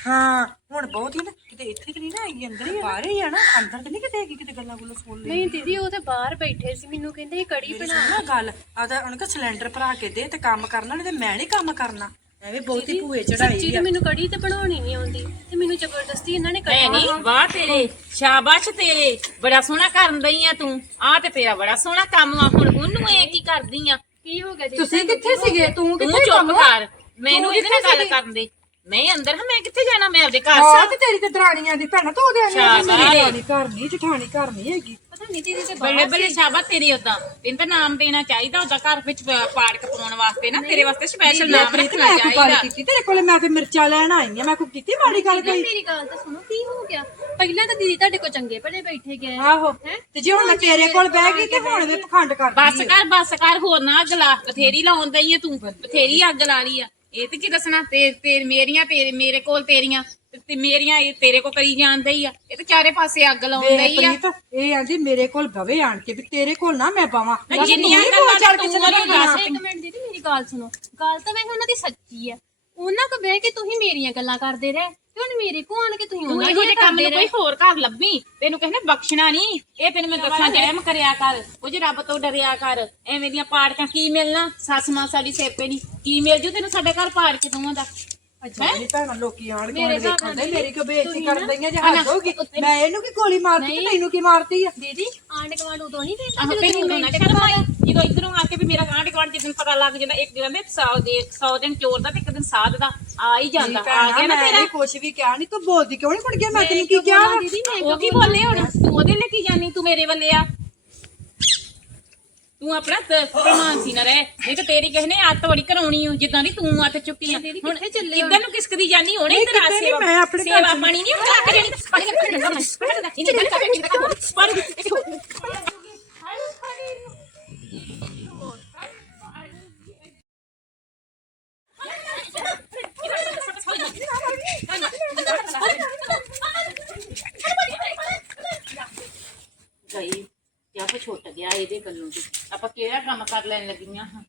ਹਾਂ ਹੁਣ ਬਹੁਤ ਹੀ ਨਾ ਕਿਤੇ ਇੱਥੇ ਕਿ ਨਹੀਂ ਨਾ ਆਈ ਅੰਦਰ ਹੀ ਆ। ਬਾਹਰ ਹੀ ਆ ਨਾ ਅੰਦਰ ਤੇ ਨਹੀਂ ਕਿਤੇ ਹੈਗੀ ਕਿਤੇ ਗੱਲਾਂ ਗੁੱਲਾਂ ਸੁਣ ਲਈ। ਨਹੀਂ ਦੀਦੀ ਉਹ ਤਾਂ ਬਾਹਰ ਬੈਠੇ ਸੀ ਮੈਨੂੰ ਕਹਿੰਦੇ ਇਹ ਕੜੀ ਮੇਰੀ ਬਣਾ ਸੁਣ ਨਾ ਗੱਲ। ਆਦਾ ਉਹਨੇ ਕਹ ਸਿਲੰਡਰ ਭਰਾ ਕੇ ਦੇ ਤੇ ਕੰਮ ਕਰਨਾ ਨਹੀਂ ਤੇ ਮੈਂ ਨਹੀਂ ਕੰਮ ਕਰਨਾ। ਐਵੇਂ ਬਹੁਤੀ ਭੂਏ ਸੱਚੀ ਚੜਾਈ ਤੇ ਮੈਨੂੰ ਕੜੀ ਤੇ ਬਣਾਉਣੀ ਨਹੀਂ ਆਉਂਦੀ ਤੇ ਮੈਨੂੰ ਜ਼ਬਰਦਸਤੀ ਇਹਨਾਂ ਨੇ ਨਹੀਂ ਕੜੀ ਨਹੀਂ ਵਾਹ ਤੇਰੇ ਸ਼ਾਬਾਸ਼ ਤੇਰੇ ਬੜਾ ਸੋਹਣਾ ਕਰਨ ਦਈ ਆ ਤੂੰ। ਆ ਤੇ ਤੇਰਾ ਬੜਾ ਸੋਹਣਾ ਕੰਮ ਆ ਹੁਣ ਉਹਨੂੰ ਇਹ ਕੀ ਕਰਦੀ ਆ? ਕੀ ਹੋ ਗਿਆ ਜੀ ਤੁਸੀਂ ਕਿੱਥੇ ਸੀਗੇ? ਤੂੰ ਤੂੰ ਚੁੱਪ ਕਰ ਮੈਨੂੰ ਇਹਦੇ ਨਾਲ ਗੱਲ ਕਰਨ ਦੇ। ਮੈਂ ਅੰਦਰ ਹਾਂ ਮੈਂ ਕਿੱਥੇ ਜਾਣਾ? ਮੈਂ ਆਪਦੇ ਘਰ ਤੇ ਤੇਰੀ ਤੇ ਦਰਾਣੀਆਂ ਦੀ ਭੈਣਾ ਤੂੰ ਉਹਦੇ ਸ਼ਾਬਾਸ਼। ਮੇਰੀ ਘਰ ਨਹੀਂ ਜਠਾਣੀ ਘਰ ਨਹੀਂ ਹੈਗੀ। ਨਹੀਂ ਦੀਦੀ ਤੇ ਬੱਲੇ ਬੱਲੇ ਸ਼ਾਬਾਸ਼ ਤੇਰੀ ਉਦਾਂ ਤੈਨੂੰ ਤਾਂ ਨਾਮ ਦੇਣਾ ਚਾਹੀਦਾ ਉਹਦਾ ਘਰ ਵਿੱਚ ਪ- ਪਾੜਕ ਪਾਉਣ ਵਾਸਤੇ ਨਾ ਤੇਰੇ ਵਾਸਤੇ ਸਪੈਸ਼ਲ ਨਾਮ ਪ੍ਰੀਤ ਰੱਖਣਾ ਮੈਂ ਕੋਈ ਗੱਲ ਚਾਹੀਦਾ। ਕੀਤੀ ਤੇਰੇ ਕੋਲੇ ਮੈਂ ਤੇ ਮਿਰਚਾਂ ਲੈਣ ਆਈ ਆ ਮੈਂ ਕੋਈ ਕੀਤੀ ਮਾੜੀ ਗੱਲ ਕੋਈ? ਮੇਰੀ ਗੱਲ ਤਾਂ ਸੁਣੋ ਕੀ ਹੋ ਗਿਆ? ਪਹਿਲਾਂ ਤਾਂ ਦੀਦੀ ਤੁਹਾਡੇ ਕੋਲ ਚੰਗੇ ਭਲੇ ਬੈਠੇ ਗਏ। ਆਹੋ ਤੇ ਜੇ ਹੁਣ ਮੈਂ ਤੇਰੇ ਕੋਲ ਬਹਿ ਗਈ ਤੇ ਹੁਣ ਵੀ ਪਖੰਡ ਬਸ ਕਰਦੀ ਕਰ ਬਸ ਕਰ ਹੋਰ ਨਾ ਅੱਗ ਲਾ। ਬਥੇਰੀ ਲਾਉਣ ਦਈ ਆ ਤੂੰ ਬਥੇਰੀ ਅੱਗ ਲਾ ਲਈ ਆ। ਇਹ ਤੇ ਕੀ ਦੱਸਣਾ? ਤੇ ਤੇ ਮੇਰੀਆਂ ਤੇਰੇ ਮੇਰੇ ਕੋਲ ਤੇਰੀਆਂ ਤੇ- ਤੇ ਮੇਰੀਆਂ ਇਹ ਤੇਰੇ ਕੋ ਕਰੀ ਜਾਂਦੇ ਹੀ ਆ। ਇਹ ਤੇ ਚਾਰੇ ਪਾਸੇ ਅੱਗ ਵੇਖ ਦਈ ਆ। ਪ੍ਰੀਤ ਇਹ ਆਂਦੀ ਮੇਰੇ ਕੋਲ ਬਵੇ ਆਣ ਕੇ ਵੀ ਤੇਰੇ ਕੋਲ ਨਾ ਮੈਂ ਬਵਾਂ ਨਹੀਂ, ਜਿੰਨੀਆਂ ਗੱਲਾਂ ਤੂੰ ਨਾਲ ਦੱਸ। ਇੱਕ ਮਿੰਟ ਦੀਦੀ ਮੇਰੀ ਗੱਲ ਸੁਣੋ। ਗੱਲ ਤਾਂ ਵੈਸੇ ਉਹਨਾਂ ਦੀ ਸੱਚੀ ਆ। ਉਹਨਾਂ ਕੋ ਬਹਿ ਕੇ ਤੁਸੀਂ ਮੇਰੀਆਂ ਗੱਲਾਂ ਕਰਦੇ ਰਹੇ। ਤੇ ਹੁਣ ਮੇਰੇ ਕੋ ਆਣ ਕੇ ਤੁਸੀਂ ਤੂੰ ਉਹਨਾਂ ਇਹੋ ਜਿਹੇ ਦੀਆਂ ਕੰਮ ਨੂੰ ਕੋਈ ਹੋਰ ਘਰ ਲੱਭੀ? ਤੈਨੂੰ ਕਹਿੰਦੇ ਬਖਸ਼ਣਾ ਨਹੀਂ। ਇਹ ਤੈਨੂੰ ਮੈਂ ਦੱਸਾਂ ਜਹਿਮ ਕਰਿਆ ਕਰ। ਉਹ ਜੇ ਰੱਬ ਤੋਂ ਡਰਿਆ ਕਰ। ਐਵੇਂ ਦੀਆਂ ਪਾੜਕਾਂ ਕੀ ਮਿਲਣਾ? ਸੱਸ ਮਾਂ ਸਾਡੀ ਸੇਪੇ ਨਹੀਂ। ਕੀ ਮਿਲ ਜੂ ਤੈਨੂੰ ਸਾਡੇ ਘਰ ਪਾੜ ਕੇ ਦੋਵਾਂ ਦਾ? ਅੱਛਾ ਭੈਣਾ ਲੋਕੀ ਆਣ ਕੇ ਮੇਰੀ ਕਿਉਂ ਬੇਇੱਜ਼ਤੀ ਕਰਨ ਦਈਆਂ ਜੇ ਹੱਦ ਹੋਗੀ ਮੈਂ ਇਹਨੂੰ ਕੀ ਗੋਲੀ ਮਾਰਤੀ ਤੇ ਤੈਨੂੰ ਕੀ ਮਾਰਤੀ ਆ? ਦੀਦੀ ਆਂਡ ਕਵਾਂਡ ਉਦੋਂ ਨਹੀਂ ਦੇਖਦਾ ਆਹ ਜਦੋਂ ਤੈਨੂੰ ਤੁਸੀਂ ਨਾ ਸ਼ਰਮ ਆਈ ਜਦੋਂ ਇਧਰੋਂ ਆ ਕੇ ਵੀ ਮੇਰਾ ਪਤਾ ਲੱਗ ਜਾਂਦਾ ਇੱਕ ਦਿਨ 100 ਦੇ 100 ਦਿਨ ਚੋਰ ਦਾ ਤੇ ਇੱਕ ਦਿਨ ਸਾਧ ਦਾ ਆ ਹੀ ਜਾਂਦਾ ਆ ਗਿਆ ਨਾ ਮੈਂ ਤੇਰਾ? ਇਹ ਕੁਛ ਵੀ ਕਿਹਾ ਨਹੀਂ ਤੂੰ ਬੋਲਦੀ ਕਿਉਂ ਨਹੀਂ ਗਿਆ? ਮੈਂ ਤੈਨੂੰ ਕੀ ਕਿਹਾ? ਦੀਦੀ ਮੈਂ ਉਹ ਕੀ ਬੋਲੇ? ਹੁਣ? ਤੂੰ ਉਹਦੇ ਲਈ ਕੀ ਜਾਨੀ ਤੂੰ ਮੇਰੇ ਵੱਲੇ ਆ? ਤੂੰ ਆਪਣਾ ਪ੍ਰਮਾਨ ਸੀ ਨਾ ਰਹਿ। ਨਹੀਂ ਤਾਂ ਤੇਰੀ ਕਿਸੇ ਨੇ ਆਤ ਬੜੀ ਕਰਾਉਣੀ ਓ ਜਿੱਦਾਂ ਦੀ ਤੂੰ ਆਤ ਚੁੱਕੀ ਆ। ਦੀਦੀ ਹੁਣ ਕਿੱਥੇ ਚੱਲੇ ਕਿੱਦਾਂ ਨੂੰ ਕਿਸਕਦੀ ਜਾਨੀ ਹੋਣੀ ਨਹੀਂ, ਤੇਰਾ ਕਿਤੇ ਨੀ, ਸੇਵਾ ਮੈਂ ਆਪਣੇ ਘਰ ਸੇਵਾ ਚ- ਪਾਣੀ ਨਹੀਂ ਹੁੰਦਾ ਕਿ ਜਿਹੜੀ ਪਾਣੀ ਦਾ ਗਈ ਜਾਂ ਆਪਾਂ ਛੁੱਟ ਗਿਆ ਇਹਦੇ ਗੱਲੋਂ ਦੀ ਆਪਾਂ ਕਿਹੜਾ ਕੰਮ ਕਰ ਲੈਣ ਲੱਗੀਆਂ ਹਾਂ?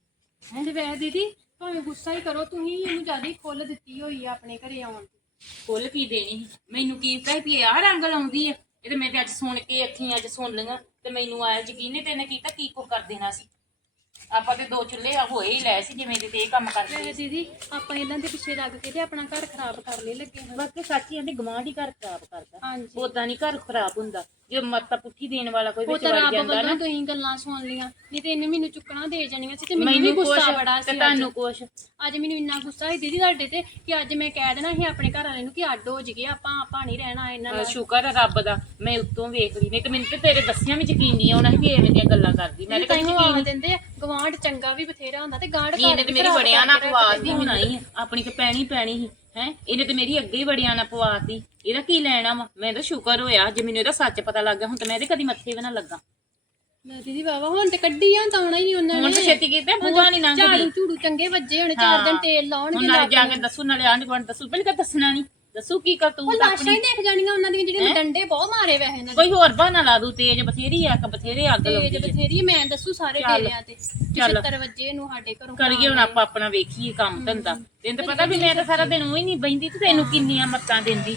ਤੇ ਵੈ ਦੀਦੀ ਭਾਵੇਂ ਗੁੱਸਾ ਹੀ ਕਰੋ ਤੁਸੀਂ ਇਹਨੂੰ ਜ਼ਿਆਦਾ ਖੁੱਲ ਦਿੱਤੀ ਹੋਈ ਆ ਆਪਣੇ ਘਰੇ ਆਉਣ ਦੀ। ਫੁੱਲ ਕੀ ਦੇਣੀ ਸੀ? ਮੈਨੂੰ ਕੀ ਕਹੀ ਵੀ ਆਹ ਰੰਗ ਲਾਉਂਦੀ ਆ? ਇਹ ਤੇ ਮੈਂ ਤੇ ਅੱਜ ਸੁਣ ਕੇ ਅੱਖੀਂ ਅੱਜ ਸੁਣ ਲਈਆਂ ਤੇ ਮੈਨੂੰ ਆਇਆ ਯਕੀਨ ਨਹੀਂ ਤੈਨੇ ਕੀਤਾ ਕੀ ਕੋ ਕਰ ਦੇਣਾ ਸੀ। ਆਪਾਂ ਤੇ ਦੋ ਚੁੱਲ੍ਹੇ ਆ ਹੋਏ ਹੀ ਲੈ ਸੀ ਜਿਵੇਂ ਦੇ ਤੇ ਇਹ ਕੰਮ ਕਰਦੇ ਵੈਸੇ ਦੀਦੀ ਆਪਾਂ ਇਹਨਾਂ ਦੇ ਪਿੱਛੇ ਲੱਗ ਕੇ ਤੇ ਆਪਣਾ ਘਰ ਖਰਾਬ ਕਰ ਲਈ ਲੱਗੇ ਹਾਂ। ਬਾਕੀ ਸੱਚੀ ਆਂਦੇ ਗਵਾਂਢੀ ਘਰ ਖਰਾਬ ਕਰਦਾ। ਹਾਂਜੀ। ਉਦਾਂ ਨਹੀਂ ਘਰ ਖਰਾਬ ਹੁੰਦਾ। ਜੇ ਮੱਤਾ ਪੁੱਠੀ ਦੇਣ ਵਾਲਾ ਕੋਈ ਉਹ ਵਿੱਚ ਤਾਂ ਵੜ ਰੱਬ ਜਾਂਦਾ ਨਾ। ਵੱਲੋਂ ਤੁਸੀਂ ਗੱਲਾਂ ਸੁਣ ਲੀਆਂ ਨਹੀਂ ਤੇ ਇਹਨੇ ਮੈਨੂੰ ਚੁੱਕਣਾ ਦੇ ਜਾਣੀਆਂ ਸੀ ਤੇ ਮੈਨੂੰ ਵੀ ਗੁੱਸਾ ਕੁਛ ਬੜਾ ਤੇ ਸੀ ਅੱਜ। ਤੁਹਾਨੂੰ ਕੁਛ। ਅੱਜ ਮੈਨੂੰ ਇੰਨਾ ਗੁੱਸਾ ਸੀ ਦੀਦੀ ਤੁਹਾਡੇ ਤੇ ਕਿ ਅੱਜ ਮੈਂ ਕਹਿ ਦੇਣਾ ਸੀ ਆਪਣੇ ਘਰ ਵਾਲੇ ਨੂੰ ਕਿ ਅੱਡ ਹੋ ਜਗੇ ਆਪਾਂ ਆਪਾਂ ਨਹੀਂ ਰਹਿਣਾ ਇਹਨਾਂ ਅਹ ਨਾਲ। ਸ਼ੁਕਰ ਹੈ ਰੱਬ ਦਾ ਮੈਂ ਉੱਤੋਂ ਵੇਖ ਲਈ। ਨਹੀਂ ਤੇ ਮੈਨੂੰ ਤੇ ਤੇਰੇ ਦੱਸਿਆਂ ਵੀ ਯਕੀਨ ਨਹੀਂ ਆਉਣਾ ਸੀ ਵੀ ਐਵੇਂ ਦੀਆਂ ਗੱਲਾਂ ਕਰਦੀ। ਮੈਂ ਤਾਂ ਕਦੀ ਆਖ ਦਿੰਦੇ ਆ। ਗਵਾਂਢ ਚੰਗਾ ਵੀ ਬਥੇਰਾ ਹੁੰਦਾ ਤੇ ਗਾਂਢ ਨਹੀਂ ਇਹਨੇ ਤੇ ਮੇਰੀ ਵੜਿਆ ਨਾ ਪਵਾਤੀ ਹੁਣ ਆਈ ਆ। ਆਪਣੀ ਤੇ ਪੈਣੀ ਪੈਣੀ ਸੀ। ਹੈ? ਇਹਨੇ ਤੇ ਮੇਰੀ ਅੱਗੇ ਹੀ ਵੜਿਆ ਨਾ ਪਵਾਤੀ। ਇਹਦਾ ਕੀ ਲੈਣਾ ਵਾ? ਮੈਂ ਤਾਂ ਸ਼ੁਕਰ ਹੋਇਆ ਜੇ ਮੈਨੂੰ ਇਹਦਾ ਸੱਚ ਪਤਾ ਲੱਗ ਗਿਆ ਹੁਣ ਤਾਂ ਮੈਂ ਇਹਦੇ ਕਦੀ ਮੱਥੇ ਵੀ ਨਾ ਲੱਗਾ। ਮੈਂ ਦੀਦੀ ਬਾਬਾ ਹੁਣ ਤੇ ਕੱਢੀ ਆ ਤਾਂ ਆਉਣਾ ਹੀ ਨਹੀਂ ਉਹਨਾਂ ਹੁਣ ਨੇ। ਤਾਂ ਛੇਤੀ ਕੀਤੇ ਬੂਆ ਨਹੀਂ ਲੰਘਦੀ। ਝਾੜੂ ਝੂੜੂ ਚੰਗੇ ਵੱਜੇ ਹੋਣੇ ਚਾਰ ਦਿਨ ਤੇਲ ਲਾਉਣਗੇ ਹੁਣ ਨਾਲੇ ਜਾ ਕੇ ਦੱਸੂ ਨਾਲੇ ਆਂਢ ਗੁਆਂਢ ਦੱਸੂ। ਪਹਿਲਾਂ ਤਾਂ ਦੱਸਣਾ ਨਹੀਂ। ਦੱਸੂ ਕੀ ਕਰ ਤੂੰ ਉਹ ਲਾਸ਼ਾਂ ਹੀ ਦੇਖ ਜਾਣੀਆਂ ਉਹਨਾਂ ਦੀਆਂ ਜਿਹੜੀਆਂ ਡੰਡੇ ਬਹੁਤ ਮਾਰੇ ਵੈਸੇ ਇਹਨਾਂ ਦੇ। ਕੋਈ ਹੋਰ ਬਹਾਨਾ ਲਾ ਦੂ ਤੇਜ ਬਥੇਰੀ ਆ ਕ ਬਥੇਰੇ ਅੱਗ ਤੇਜ ਲਾਉਂਦੀ ਆ। ਬਥੇਰੀ ਮੈਂ ਦੱਸੂ ਸਾਰੇ ਚੱਲ। ਡੇਰਿਆਂ ਤੇ। ਚੱਲ। 76 ਵਜੇ ਨੂੰ ਸਾਡੇ ਘਰੋਂ ਕਰੀਏ ਹੁਣ ਆਪਾਂ ਆਪਣਾ ਵੇਖੀਏ ਕੰਮ ਧੰਦਾ। ਤੈਨੂੰ ਤਾਂ ਪਤਾ ਵੀ ਮੈਂ ਤਾਂ ਸਾਰਾ ਦਿਨ ਉਹ ਹੀ ਨਹੀਂ ਬੈਂਦੀ ਤੇ ਤੈਨੂੰ ਕਿੰਨੀਆਂ ਮੱਤਾਂ ਦਿੰਦੀ।